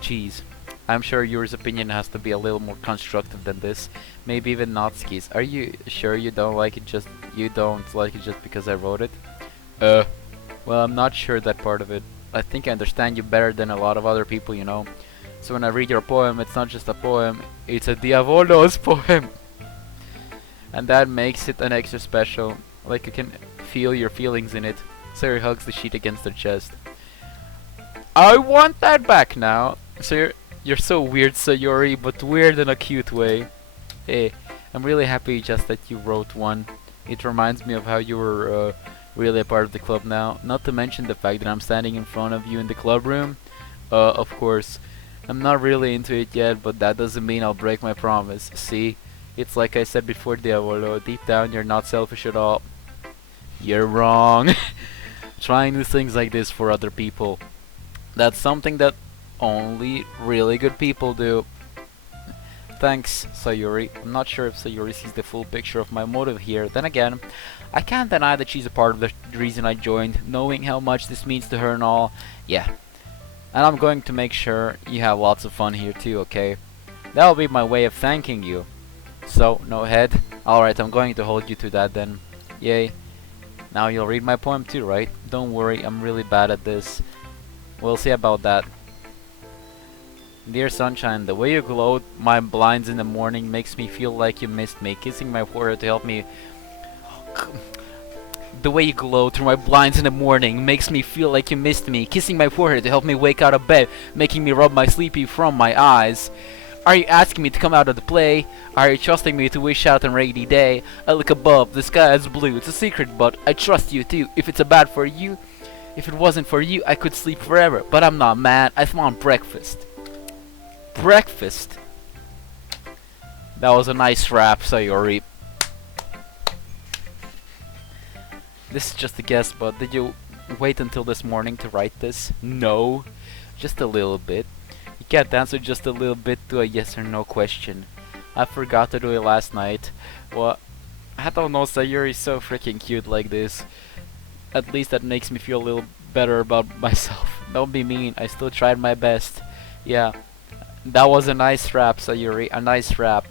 Jeez. I'm sure yours opinion has to be a little more constructive than this. Maybe even Natsuki's. Are you sure you don't like it just because I wrote it? Well, I'm not sure that part of it. I think I understand you better than a lot of other people, you know. So when I read your poem, it's not just a poem, it's a Diavolo's poem. And that makes it an extra special. Like you can feel your feelings in it. Sayuri hugs the sheet against her chest. I want that back now. So you're so weird, Sayuri, but weird in a cute way. Hey, I'm really happy just that you wrote one. It reminds me of how you were really a part of the club now. Not to mention the fact that I'm standing in front of you in the club room. Of course, I'm not really into it yet, but that doesn't mean I'll break my promise. See? It's like I said before, Diavolo. Deep down, you're not selfish at all. You're wrong. Trying new things like this for other people. That's something that only really good people do. Thanks, Sayuri. I'm not sure if Sayuri sees the full picture of my motive here. Then again, I can't deny that she's a part of the reason I joined, knowing how much this means to her and all. Yeah. And I'm going to make sure you have lots of fun here too, okay? That'll be my way of thanking you. So, no head? Alright, I'm going to hold you to that then. Yay. Now you'll read my poem too, right? Don't worry, I'm really bad at this. We'll see about that. Dear sunshine, the way you glowed my blinds in the morning makes me feel like you missed me. Kissing my forehead to help me... The way you glow through my blinds in the morning makes me feel like you missed me. Kissing my forehead to help me wake out of bed, making me rub my sleepy from my eyes. Are you asking me to come out of the play? Are you trusting me to wish out on a rainy day? I look above, the sky is blue, it's a secret, but I trust you too. If it's a bad for you, if it wasn't for you, I could sleep forever. But I'm not mad, I found breakfast. Breakfast? That was a nice rap, Sayori. This is just a guess, but did you wait until this morning to write this? No, just a little bit. You can't answer just a little bit to a yes or no question. I forgot to do it last night. Well, I don't know, Sayuri's so freaking cute like this. At least that makes me feel a little better about myself. Don't be mean, I still tried my best. Yeah, that was a nice rap, Sayuri, a nice rap.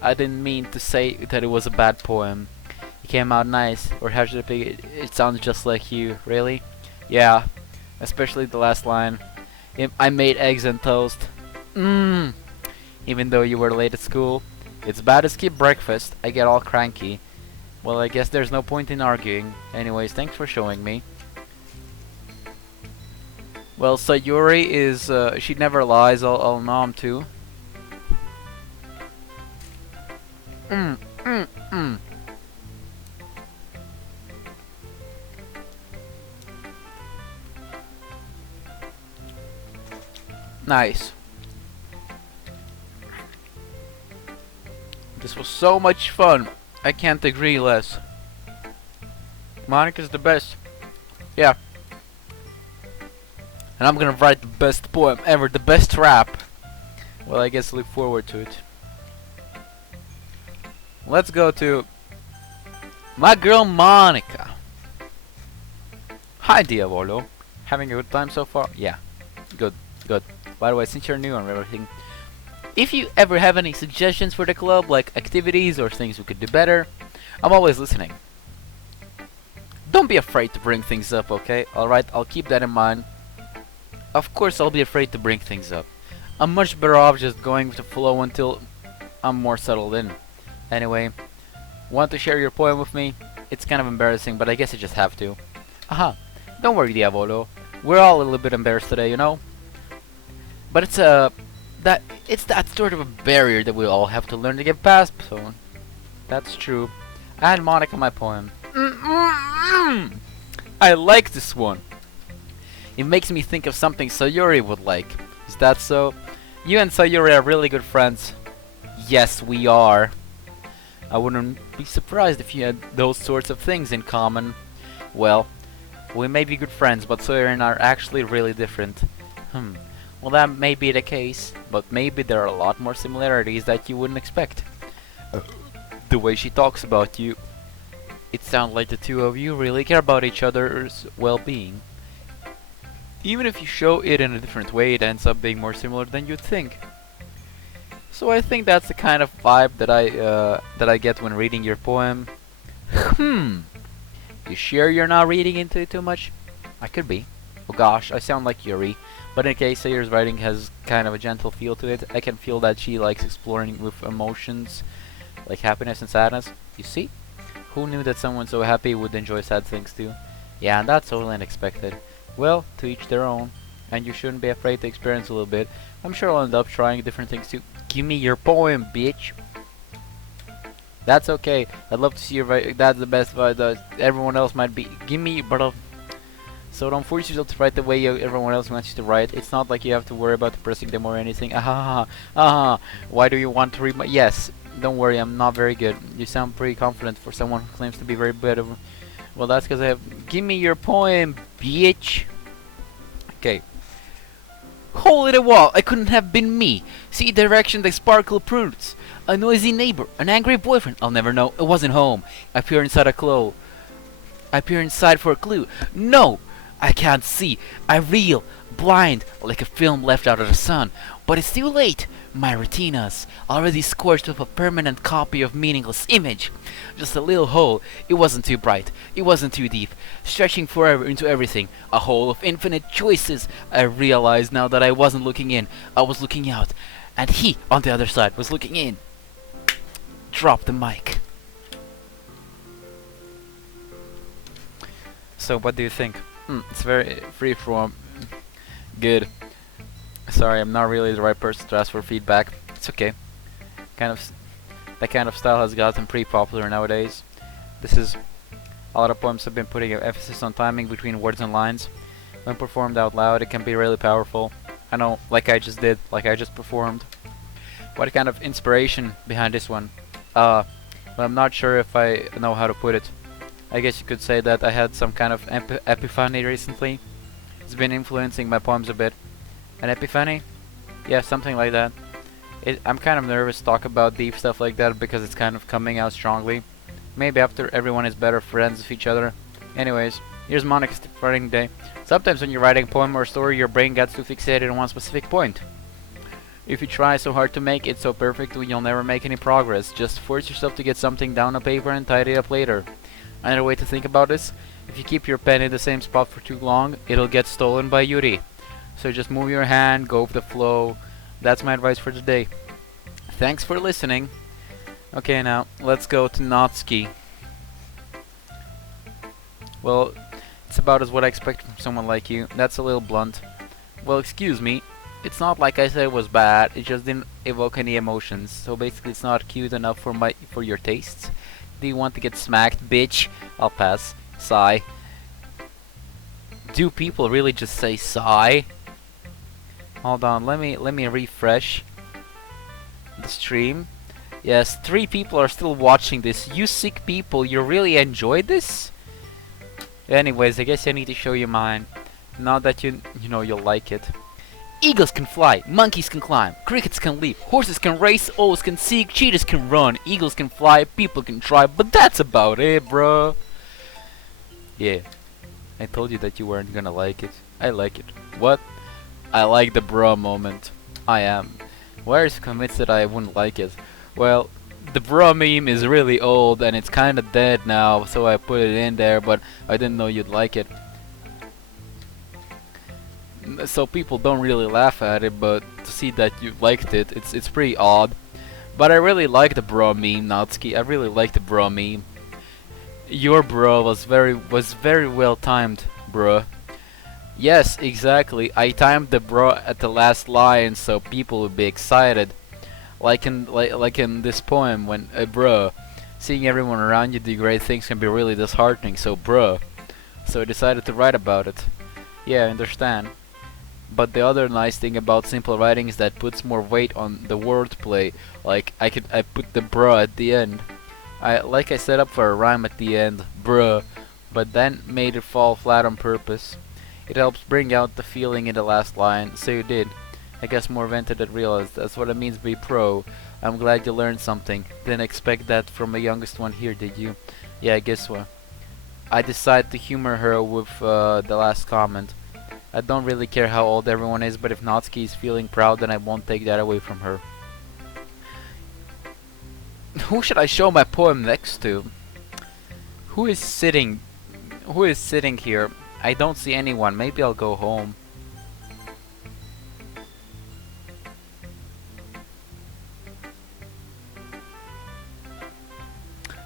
I didn't mean to say that it was a bad poem. It came out nice, or how should I put it? It sounds just like you, really? Yeah, especially the last line. I made eggs and toast. Even though you were late at school. It's bad to skip breakfast. I get all cranky. Well, I guess there's no point in arguing. Anyways, thanks for showing me. Well, Sayuri is, she never lies, I'll nom too. Nice. This was so much fun. I can't agree less. Monika's the best. Yeah. And I'm gonna write the best poem ever, the best rap. Well, I guess look forward to it. Let's go to my girl Monika. Hi Diavolo. Having a good time so far? Yeah. Good, good. By the way, since you're new and everything, if you ever have any suggestions for the club, like activities or things we could do better, I'm always listening. Don't be afraid to bring things up, okay? Alright, I'll keep that in mind. Of course I'll be afraid to bring things up. I'm much better off just going with the flow until I'm more settled in. Anyway, want to share your poem with me? It's kind of embarrassing, but I guess I just have to. Aha, don't worry Diavolo. We're all a little bit embarrassed today, you know? But it's that sort of a barrier that we all have to learn to get past, so that's true. And Monika, my poem. I like this one. It makes me think of something Sayuri would like. Is that so? You and Sayuri are really good friends. Yes, we are. I wouldn't be surprised if you had those sorts of things in common. Well, we may be good friends, but Sayuri and I are actually really different. Well, that may be the case, but maybe there are a lot more similarities that you wouldn't expect. The way she talks about you, it sounds like the two of you really care about each other's well-being. Even if you show it in a different way, it ends up being more similar than you'd think. So I think that's the kind of vibe that I get when reading your poem. You sure you're not reading into it too much? I could be. Oh gosh, I sound like Yuri. But in case Sayuri's writing has kind of a gentle feel to it, I can feel that she likes exploring with emotions like happiness and sadness. You see? Who knew that someone so happy would enjoy sad things too? Yeah, and that's totally unexpected. Well, to each their own, and you shouldn't be afraid to experience a little bit. I'm sure I'll end up trying different things too. Give me your poem, bitch. That's okay. I'd love to see you write. That's the best. Everyone else might be. Give me, but so don't force yourself to write the way everyone else wants you to write. It's not like you have to worry about depressing them or anything. Why do you want to read my... Yes, don't worry, I'm not very good. You sound pretty confident for someone who claims to be very good. Well, that's because I have... Give me your poem, bitch! Okay. Holy the wall, I couldn't have been me. See direction the sparkle proves. A noisy neighbor, an angry boyfriend, I'll never know. It wasn't home. I peer inside a clue. I peer inside for a clue. No! I can't see. I reel, blind, like a film left out of the sun. But it's too late. My retina's already scorched with a permanent copy of meaningless image. Just a little hole. It wasn't too bright. It wasn't too deep. Stretching forever into everything. A hole of infinite choices. I realized now that I wasn't looking in. I was looking out. And he, on the other side, was looking in. Drop the mic. So, what do you think? It's very freeform. Good. Sorry, I'm not really the right person to ask for feedback. It's okay. That kind of style has gotten pretty popular nowadays. A lot of poems have been putting an emphasis on timing between words and lines. When performed out loud, it can be really powerful. I know, like I just did, like I just performed. What kind of inspiration behind this one? But I'm not sure if I know how to put it. I guess you could say that I had some kind of epiphany recently. It's been influencing my poems a bit. An epiphany? Yeah, something like that. I'm kind of nervous to talk about deep stuff like that because it's kind of coming out strongly. Maybe after everyone is better friends with each other. Anyways, here's Monika's writing day. Sometimes when you're writing a poem or a story, your brain gets too fixated on one specific point. If you try so hard to make it so perfect, you'll never make any progress. Just force yourself to get something down on paper and tidy it up later. Another way to think about this, if you keep your pen in the same spot for too long, it'll get stolen by Yuri. So just move your hand, go with the flow. That's my advice for today. Thanks for listening. Okay, now, let's go to Natsuki. Well, it's about as what I expect from someone like you. That's a little blunt. Well, excuse me. It's not like I said it was bad, it just didn't evoke any emotions. So basically it's not cute enough for your tastes. Do you want to get smacked, bitch? I'll pass. Sigh. Do people really just say sigh? Hold on, let me refresh the stream. Yes, 3 people are still watching this. You sick people, you really enjoyed this? Anyways, I guess I need to show you mine. Now that you know you'll like it. Eagles can fly, monkeys can climb, crickets can leap, horses can race, owls can seek, cheetahs can run, eagles can fly, people can try, but that's about it, bro. Yeah, I told you that you weren't gonna like it. I like it. What? I like the bro moment. I am. Where's convinced that I wouldn't like it? Well, the bro meme is really old and it's kinda dead now, so I put it in there, but I didn't know you'd like it. So people don't really laugh at it, but to see that you liked it, it's pretty odd. But I really like the bro meme, Natsuki. I really like the bro meme. Your bro was very well timed, bro. Yes, exactly. I timed the bro at the last line so people would be excited. Like in this poem, when bro, seeing everyone around you do great things can be really disheartening. So bro, so I decided to write about it. Yeah, I understand. But the other nice thing about simple writing is that it puts more weight on the wordplay. Like I put the bruh at the end. I set up for a rhyme at the end, bruh, but then made it fall flat on purpose. It helps bring out the feeling in the last line, so you did. I guess more vented than realized. That's what it means to be pro. I'm glad you learned something. Didn't expect that from the youngest one here, did you? Yeah, I guess so. I decided to humor her with the last comment. I don't really care how old everyone is, but if Natsuki is feeling proud, then I won't take that away from her. Who should I show my poem next to? Who is sitting here? I don't see anyone. Maybe I'll go home.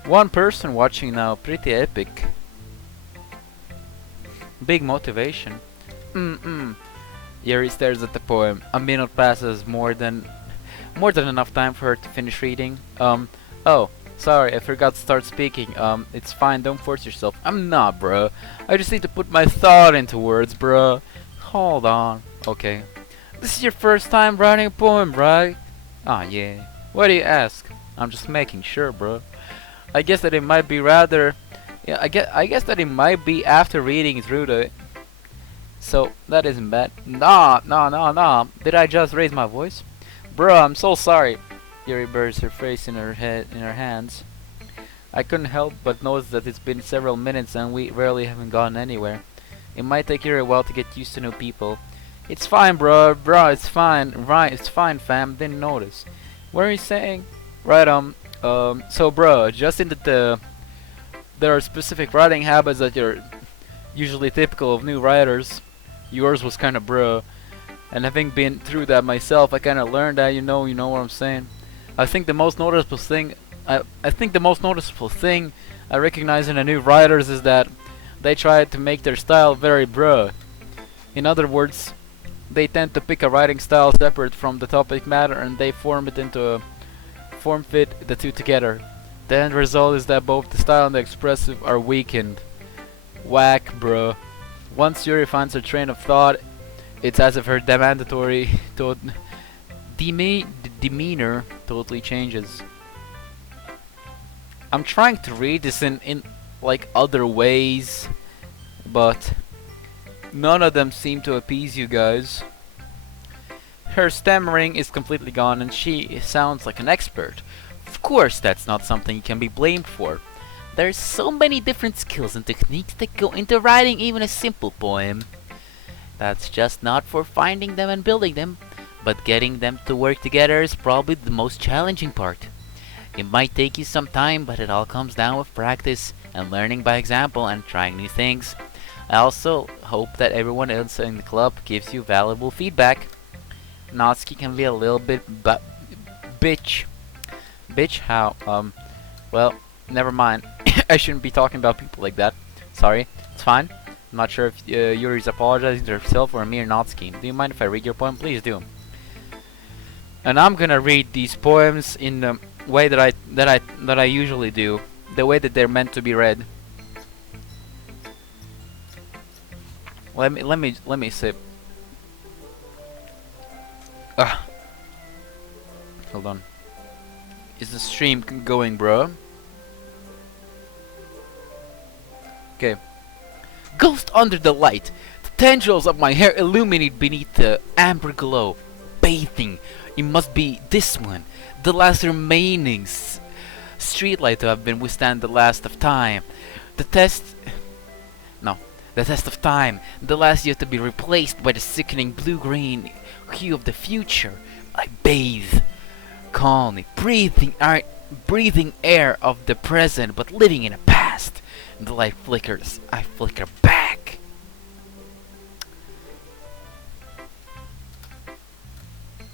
One person watching now. Pretty epic. Big motivation. Yuri stares at the poem. A minute passes, more than enough time for her to finish reading. Oh, sorry, I forgot to start speaking. It's fine, don't force yourself. I'm not, bruh. I just need to put my thought into words, bruh. Hold on. Okay. This is your first time writing a poem, right? Ah, yeah. Why do you ask? I'm just making sure, bruh. I guess that it might be rather... Yeah, I guess that it might be after reading through the... So, that isn't bad. Nah, nah, nah, nah. Did I just raise my voice? Bruh, I'm so sorry. Yuri buries her face in her hands. I couldn't help but notice that it's been several minutes and we rarely haven't gone anywhere. It might take Yuri a while to get used to new people. It's fine, bruh, it's fine. Right, it's fine, fam. Didn't notice. What are you saying? Right, so bruh, just in there are specific writing habits that are usually typical of new writers. Yours was kinda bruh. And having been through that myself, I kinda learned that, you know what I'm saying. I think the most noticeable thing I recognize in the new writers is that they try to make their style very bruh. In other words, they tend to pick a writing style separate from the topic matter and they form fit the two together. The end result is that both the style and the expressive are weakened. Whack, bruh. Once Yuri finds her train of thought, it's as if her demeanor totally changes. I'm trying to read this in like other ways, but none of them seem to appease you guys. Her stammering is completely gone and she sounds like an expert. Of course, that's not something you can be blamed for. There's so many different skills and techniques that go into writing even a simple poem. That's just not for finding them and building them, but getting them to work together is probably the most challenging part. It might take you some time, but it all comes down with practice and learning by example and trying new things. I also hope that everyone else in the club gives you valuable feedback. Natsuki can be a little bit bitch. Bitch? How? Well, never mind. I shouldn't be talking about people like that. Sorry. It's fine. I'm not sure if Yuri's apologizing to herself or me or Natsuki. Do you mind if I read your poem? Please do. And I'm gonna read these poems in the way that I usually do, the way that they're meant to be read. Let me sip. Hold on. Is the stream going, bro? Okay. Ghost under the light. The tendrils of my hair illuminate beneath the amber glow. Bathing. It must be this one. The last remaining streetlight to have been withstand the last of time. The test of time. The last yet to be replaced by the sickening blue-green hue of the future. I bathe. Calmly. Breathing air of the present, but living in the past. The light flickers. I flicker back.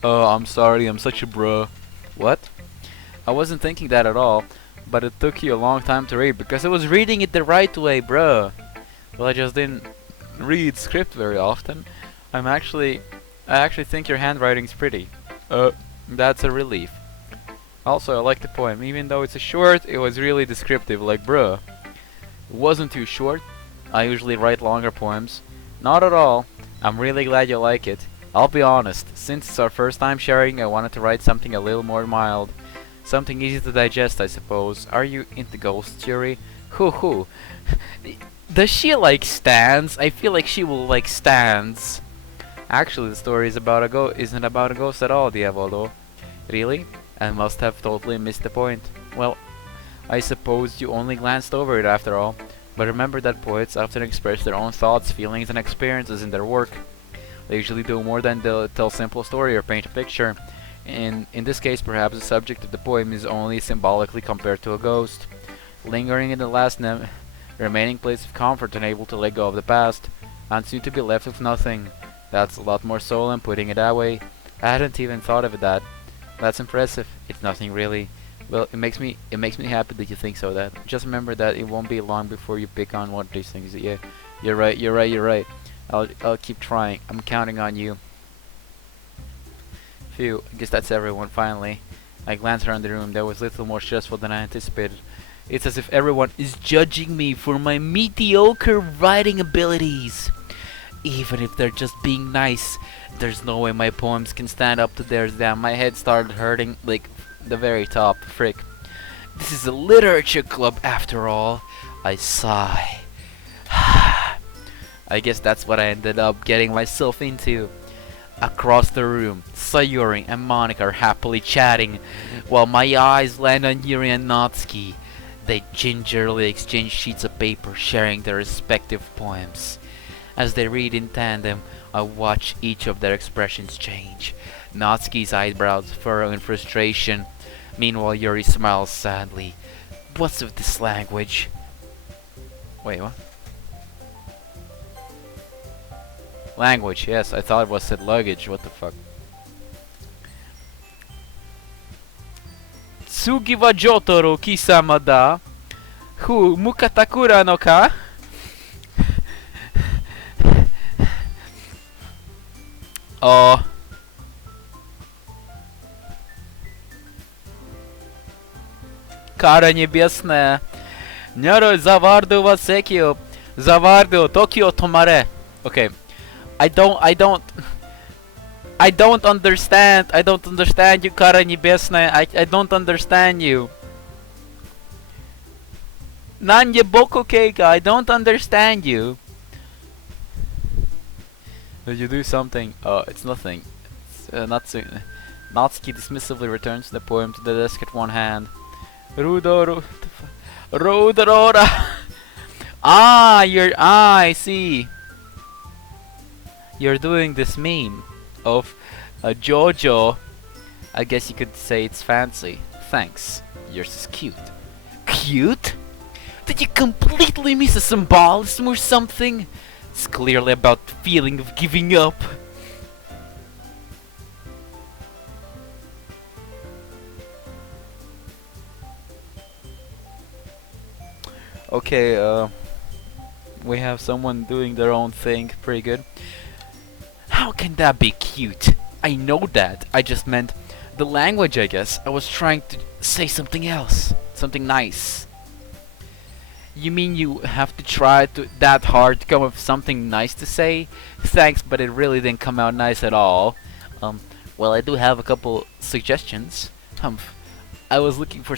Oh, I'm sorry. I'm such a bro. What? I wasn't thinking that at all, but it took you a long time to read because I was reading it the right way, bro. Well, I just didn't read script very often. I actually think your handwriting's pretty. That's a relief. Also, I like the poem. Even though it's a short, it was really descriptive, like, bruh. It wasn't too short. I usually write longer poems. Not at all. I'm really glad you like it. I'll be honest, since it's our first time sharing, I wanted to write something a little more mild. Something easy to digest, I suppose. Are you into ghosts, Yuri? Hoo. Does she like stands? I feel like she will like stands. Actually, the story is isn't about a ghost at all, Diavolo. Really? I must have totally missed the point. Well, I suppose you only glanced over it after all. But remember that poets often express their own thoughts, feelings, and experiences in their work. They usually do more than tell a simple story or paint a picture. In this case, perhaps the subject of the poem is only symbolically compared to a ghost. Lingering in the last remaining place of comfort and able to let go of the past, and soon to be left with nothing. That's a lot more soul than putting it that way. I hadn't even thought of it that. That's impressive. It's nothing really. Well, it makes me happy that you think so. That just remember that it won't be long before you pick on one of these things. Yeah, You're right, you're right, you're right. I'll keep trying. I'm counting on you. Phew, I guess that's everyone finally. I glanced around the room. That was little more stressful than I anticipated. It's as if everyone is judging me for my mediocre writing abilities. Even if they're just being nice, there's no way my poems can stand up to theirs. Damn, my head started hurting like the very top. Frick. This is a literature club after all. I sigh. I guess that's what I ended up getting myself into. Across the room, Sayuri and Monika are happily chatting, while my eyes land on Yuri and Natsuki. They gingerly exchange sheets of paper, sharing their respective poems. As they read in tandem, I watch each of their expressions change. Natsuki's eyebrows furrow in frustration. Meanwhile, Yuri smiles sadly. What's with this language? Wait, what? Language, yes, I thought it was said luggage, what the fuck. Tsugi wa Jotaro kisama da. Hu mukatakura no ka? Oh. Kara niebiesne. Nioro zawardo wa sekio. Zawardo Tokyo tomare. Okay. I don't understand. I don't understand you, Kara Niebesna. I don't understand you. Nanye Boko Keika. I don't understand you. Did you do something? Oh, it's nothing. It's, Natsuki dismissively returns the poem to the desk at one hand. Rudorora. I see. You're doing this meme of a jojo. I guess you could say it's fancy. Thanks. Yours is cute. Cute? Did you completely miss a symbolism or something? It's clearly about the feeling of giving up. Okay, we have someone doing their own thing. Pretty good. How can that be cute? I know that. I just meant the language, I guess. I was trying to say something else. Something nice. You mean you have to try that hard to come up with something nice to say? Thanks, but it really didn't come out nice at all. Well, I do have a couple suggestions. I was looking for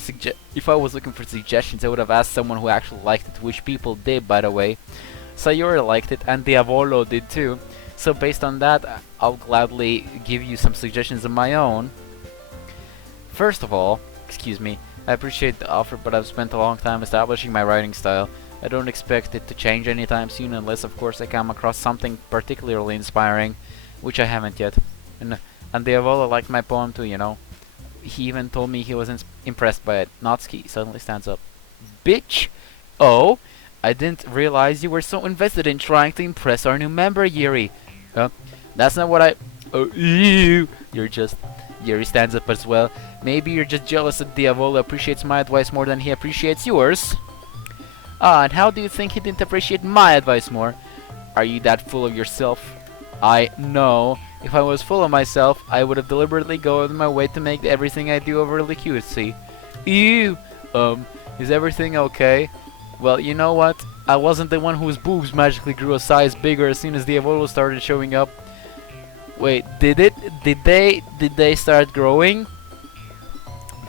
if I was looking for suggestions, I would have asked someone who actually liked it, which people did, by the way. Sayori liked it, and Diavolo did too. So based on that, I'll gladly give you some suggestions of my own. First of all, excuse me, I appreciate the offer, but I've spent a long time establishing my writing style. I don't expect it to change anytime soon, unless of course I come across something particularly inspiring, which I haven't yet. And Diavolo liked my poem too, you know. He even told me he was impressed by it. Natsuki suddenly stands up. Bitch! Oh, I didn't realize you were so invested in trying to impress our new member, Yuri. Huh? That's not what I... Oh, ew! You're just... Yuri stands up as well. Maybe you're just jealous that Diavolo appreciates my advice more than he appreciates yours. Ah, and how do you think he didn't appreciate my advice more? Are you that full of yourself? I know. If I was full of myself, I would have deliberately go out of my way to make everything I do overly cutesy. Ew! Is everything okay? Well, you know what? I wasn't the one whose boobs magically grew a size bigger as soon as the Diavolo started showing up. Wait, did it? Did they start growing?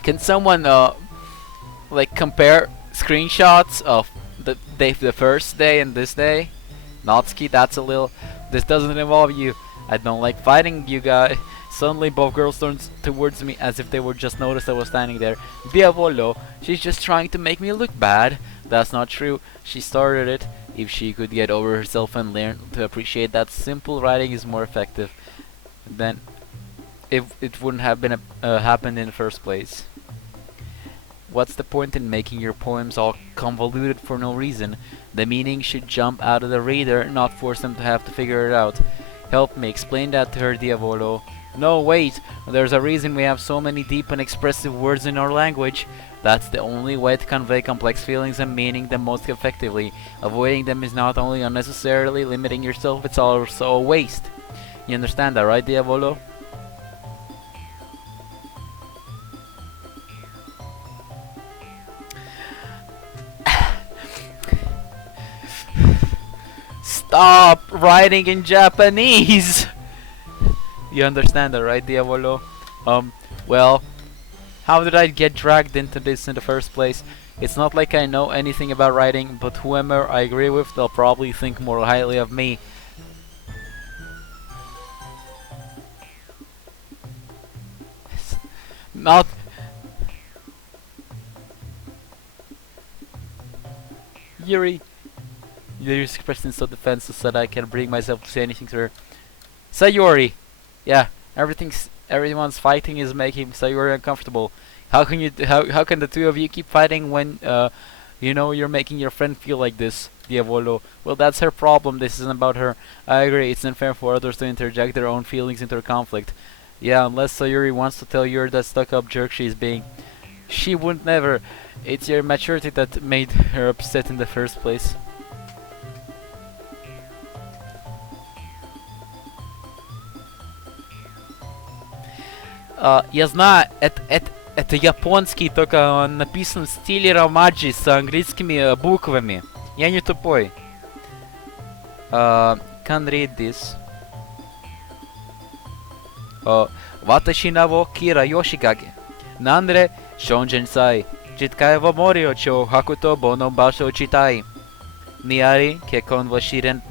Can someone like compare screenshots of the first day and this day? Natsuki, that's a little... This doesn't involve you. I don't like fighting you guys. Suddenly both girls turned towards me as if they were just noticed I was standing there. Diavolo, she's just trying to make me look bad. That's not true. She started it. If she could get over herself and learn to appreciate that simple writing is more effective, then it wouldn't have been happened in the first place. What's the point in making your poems all convoluted for no reason? The meaning should jump out of the reader, not force them to have to figure it out. Help me explain that to her, Diavolo. No, wait. There's a reason we have so many deep and expressive words in our language. That's the only way to convey complex feelings and meaning them most effectively. Avoiding them is not only unnecessarily limiting yourself, it's also a waste. You understand that, right, Diavolo? Stop writing in Japanese! You understand that, right, Diavolo? Well, how did I get dragged into this in the first place? It's not like I know anything about writing, but whoever I agree with, they'll probably think more highly of me. Not... Yuri expressed in so defenseless that I can bring myself to say anything to her. Sayori! Yeah, everyone's fighting is making Sayori uncomfortable. How can the two of you keep fighting when you know you're making your friend feel like this, Diavolo? Well, that's her problem. This isn't about her. I agree. It's unfair for others to interject their own feelings into her conflict. Yeah, unless Sayori wants to tell you that stuck-up jerk she's being. She wouldn't never. It's your maturity that made her upset in the first place. Я знаю, это японский, только он написан в стиле ромаджи с английскими буквами. Я не тупой. Can read this. Watashi no Kira Yoshikage. Nanre shonjensai. Jitkai wa mori o chou hakutobo no basho chitai. Niari ke kon wa shitene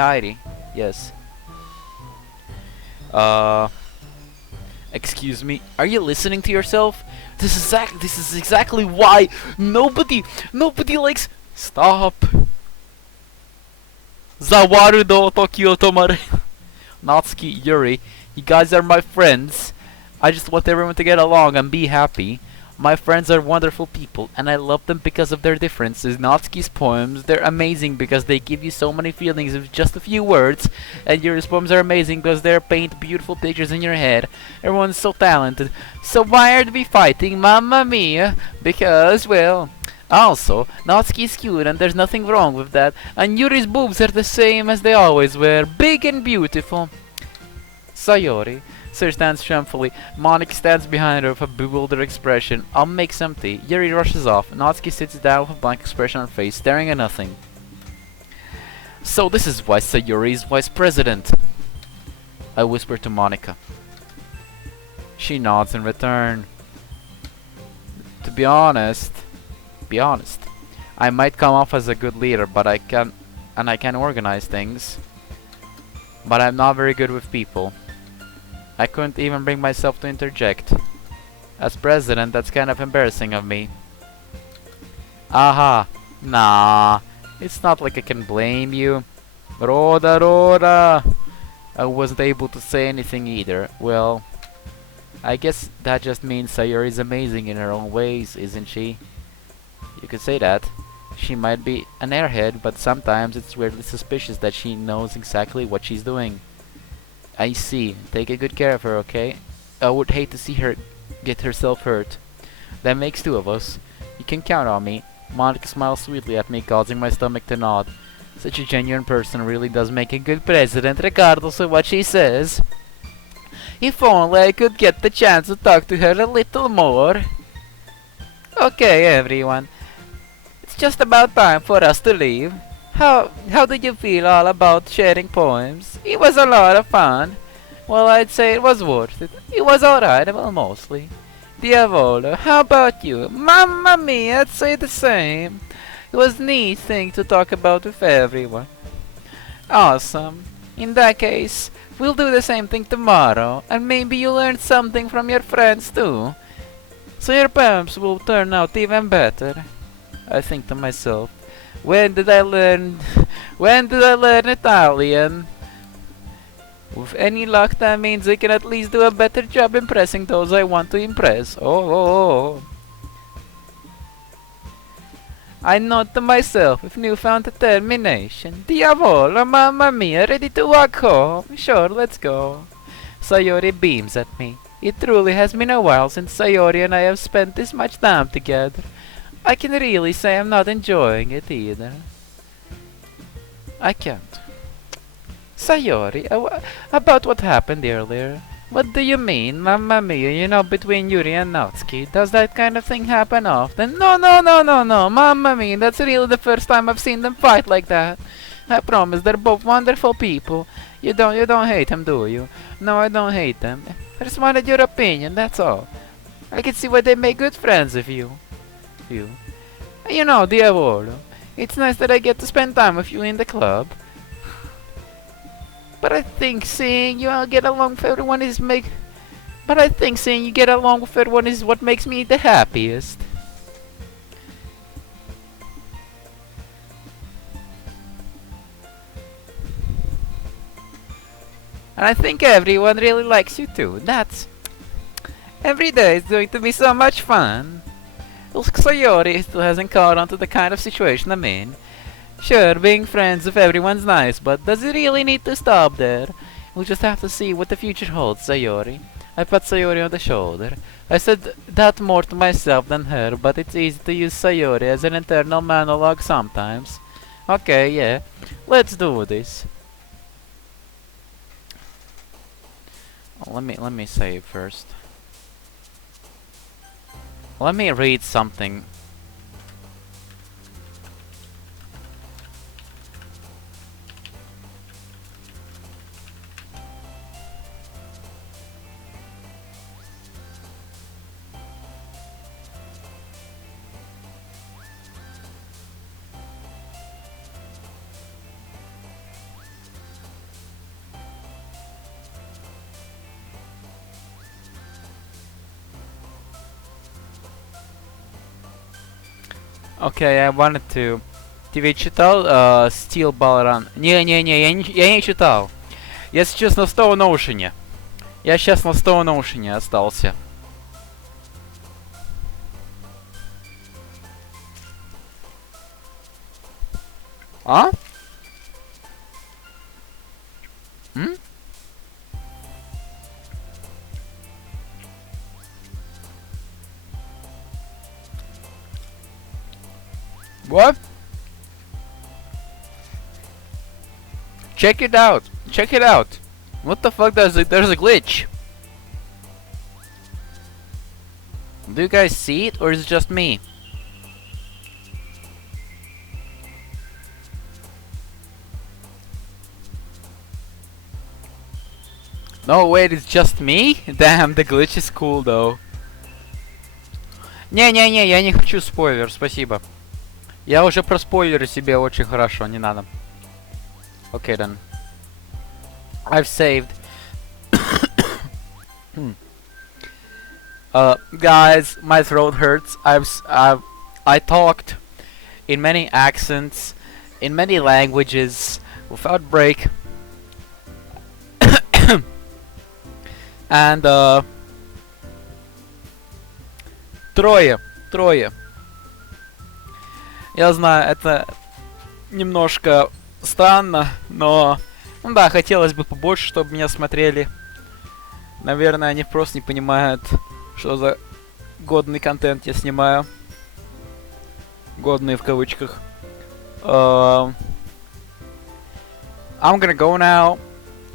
airi. Yes. Excuse me, are you listening to yourself? This is exactly why nobody likes. Stop. Zawaru do Tokyo Tomare. Natsuki, Yuri, you guys are my friends. I just want everyone to get along and be happy. My friends are wonderful people, and I love them because of their differences. Natsuki's poems, they're amazing because they give you so many feelings with just a few words, and Yuri's poems are amazing because they paint beautiful pictures in your head. Everyone's so talented. So why are we fighting, Mamma Mia? Because, well, also, Natsuki's cute and there's nothing wrong with that, and Yuri's boobs are the same as they always were, big and beautiful. Sayori. Sir stands shamefully. Monika stands behind her with a bewildered expression. I'll make some tea. Yuri rushes off. Natsuki sits down with a blank expression on her face, staring at nothing. So this is why Sayori is vice president, I whisper to Monika. She nods in return. To be honest, I might come off as a good leader, but I can organize things. But I'm not very good with people. I couldn't even bring myself to interject. As president, that's kind of embarrassing of me. Aha. Nah. It's not like I can blame you. Roda. I wasn't able to say anything either. Well, I guess that just means Sayori is amazing in her own ways, isn't she? You could say that. She might be an airhead, but sometimes it's weirdly suspicious that she knows exactly what she's doing. I see. Take a good care of her, okay? I would hate to see her get herself hurt. That makes two of us. You can count on me. Monika smiles sweetly at me, causing my stomach to nod. Such a genuine person really does make a good president, regardless of what she says. If only I could get the chance to talk to her a little more. Okay, everyone. It's just about time for us to leave. How did you feel all about sharing poems? It was a lot of fun. Well, I'd say it was worth it. It was alright, well, mostly. Diavolo, how about you? Mamma mia, I'd say the same. It was a neat thing to talk about with everyone. Awesome. In that case, we'll do the same thing tomorrow, and maybe you'll learn something from your friends too. So your poems will turn out even better. I think to myself. When did I learn Italian? With any luck, that means I can at least do a better job impressing those I want to impress. Oh. I note to myself with newfound determination. Diavolo, mamma mia, ready to walk home? Sure, let's go. Sayori beams at me. It truly has been a while since Sayori and I have spent this much time together. I can really say I'm not enjoying it either. I can't. Sayori, about what happened earlier. What do you mean, Mamma Mia, you know, between Yuri and Natsuki? Does that kind of thing happen often? No, Mamma Mia, that's really the first time I've seen them fight like that. I promise, they're both wonderful people. You don't hate them, do you? No, I don't hate them. I just wanted your opinion, that's all. I can see why they make good friends with you. You know, Diavolo, it's nice that I get to spend time with you in the club. But I think seeing you get along with everyone is what makes me the happiest. And I think everyone really likes you too. Every day is going to be so much fun. Sayori still hasn't caught on to the kind of situation I'm in. Sure, being friends with everyone's nice, but does it really need to stop there? We'll just have to see what the future holds, Sayori. I pat Sayori on the shoulder. I said that more to myself than her, but it's easy to use Sayori as an internal monologue sometimes. Okay, yeah, let's do this. Let me save first. Let me read something. Okay, I wanted to... Ты ведь читал Steel Ballrun? Не-не-не, я не читал. Я сейчас на Stone Ocean. Я сейчас на Stone Ocean остался. А? М? What? Check it out. Check it out. What the fuck? There's a glitch. Do you guys see it, or is it just me? No, wait, it's just me? Damn, the glitch is cool though. Не-не-не, я не хочу спойлер, спасибо. Я уже проспойлерю себе очень хорошо, не надо. Okay then. I've saved. Guys, my throat hurts. I talked in many accents, in many languages, without break. And трое. Я знаю, это немножко странно, но... Ну да, хотелось бы побольше, чтобы меня смотрели. Наверное, они просто не понимают, что за годный контент я снимаю. Годный в кавычках. I'm gonna go now,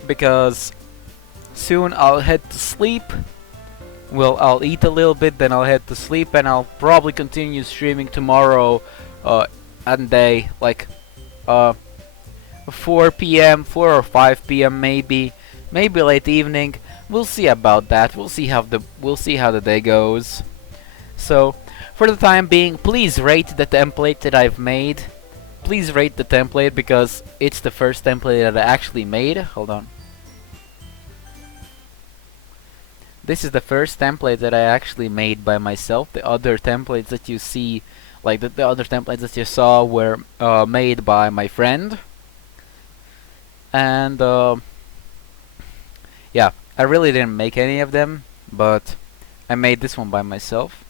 because soon I'll head to sleep. Well, I'll eat a little bit, then I'll head to sleep, and I'll probably continue streaming tomorrow and day, like 4 p.m., 4 or 5 p.m. maybe late evening. We'll see about that. We'll see how the day goes. So, for the time being, please rate the template that I've made. Please rate the template because it's the first template that I actually made. Hold on. This is the first template that I actually made by myself. The other templates that you see, like the other templates that you saw, were made by my friend. And yeah, I really didn't make any of them, but I made this one by myself,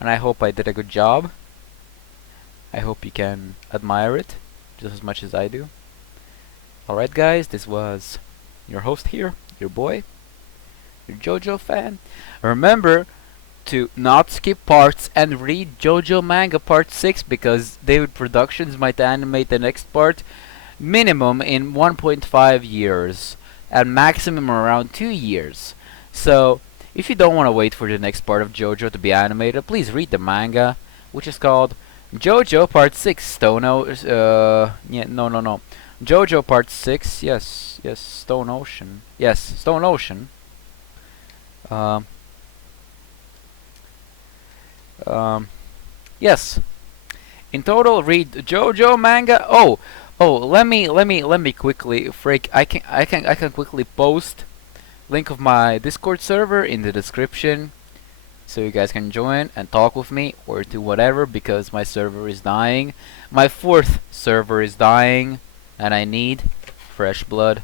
and I hope I did a good job. I hope you can admire it just as much as I do. Alright guys, this was your host here, your boy. You're a JoJo fan? Remember to not skip parts and read JoJo manga part 6 because David Productions might animate the next part minimum in 1.5 years and maximum around 2 years. So, if you don't want to wait for the next part of JoJo to be animated, please read the manga, which is called JoJo Part 6 no. JoJo Part 6, yes, Stone Ocean. Yes, Stone Ocean. Yes. In total, read JoJo manga. Let me quickly I can quickly post link of my Discord server in the description, so you guys can join and talk with me or do whatever, because my server is dying. My 4th server is dying, and I need fresh blood.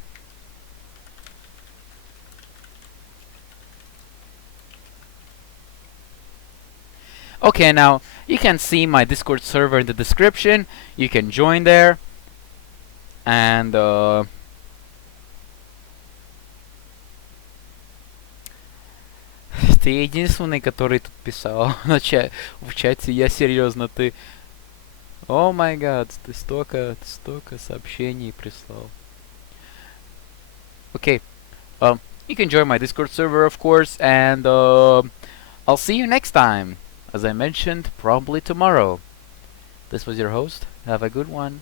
Okay, now you can see my Discord server in the description. You can join there, and ты единственный, который тут писал в чате. Я серьезно, ты. О май гад, ты столько сообщений прислал. Okay, you can join my Discord server, of course, and I'll see you next time. As I mentioned, probably tomorrow. This was your host. Have a good one.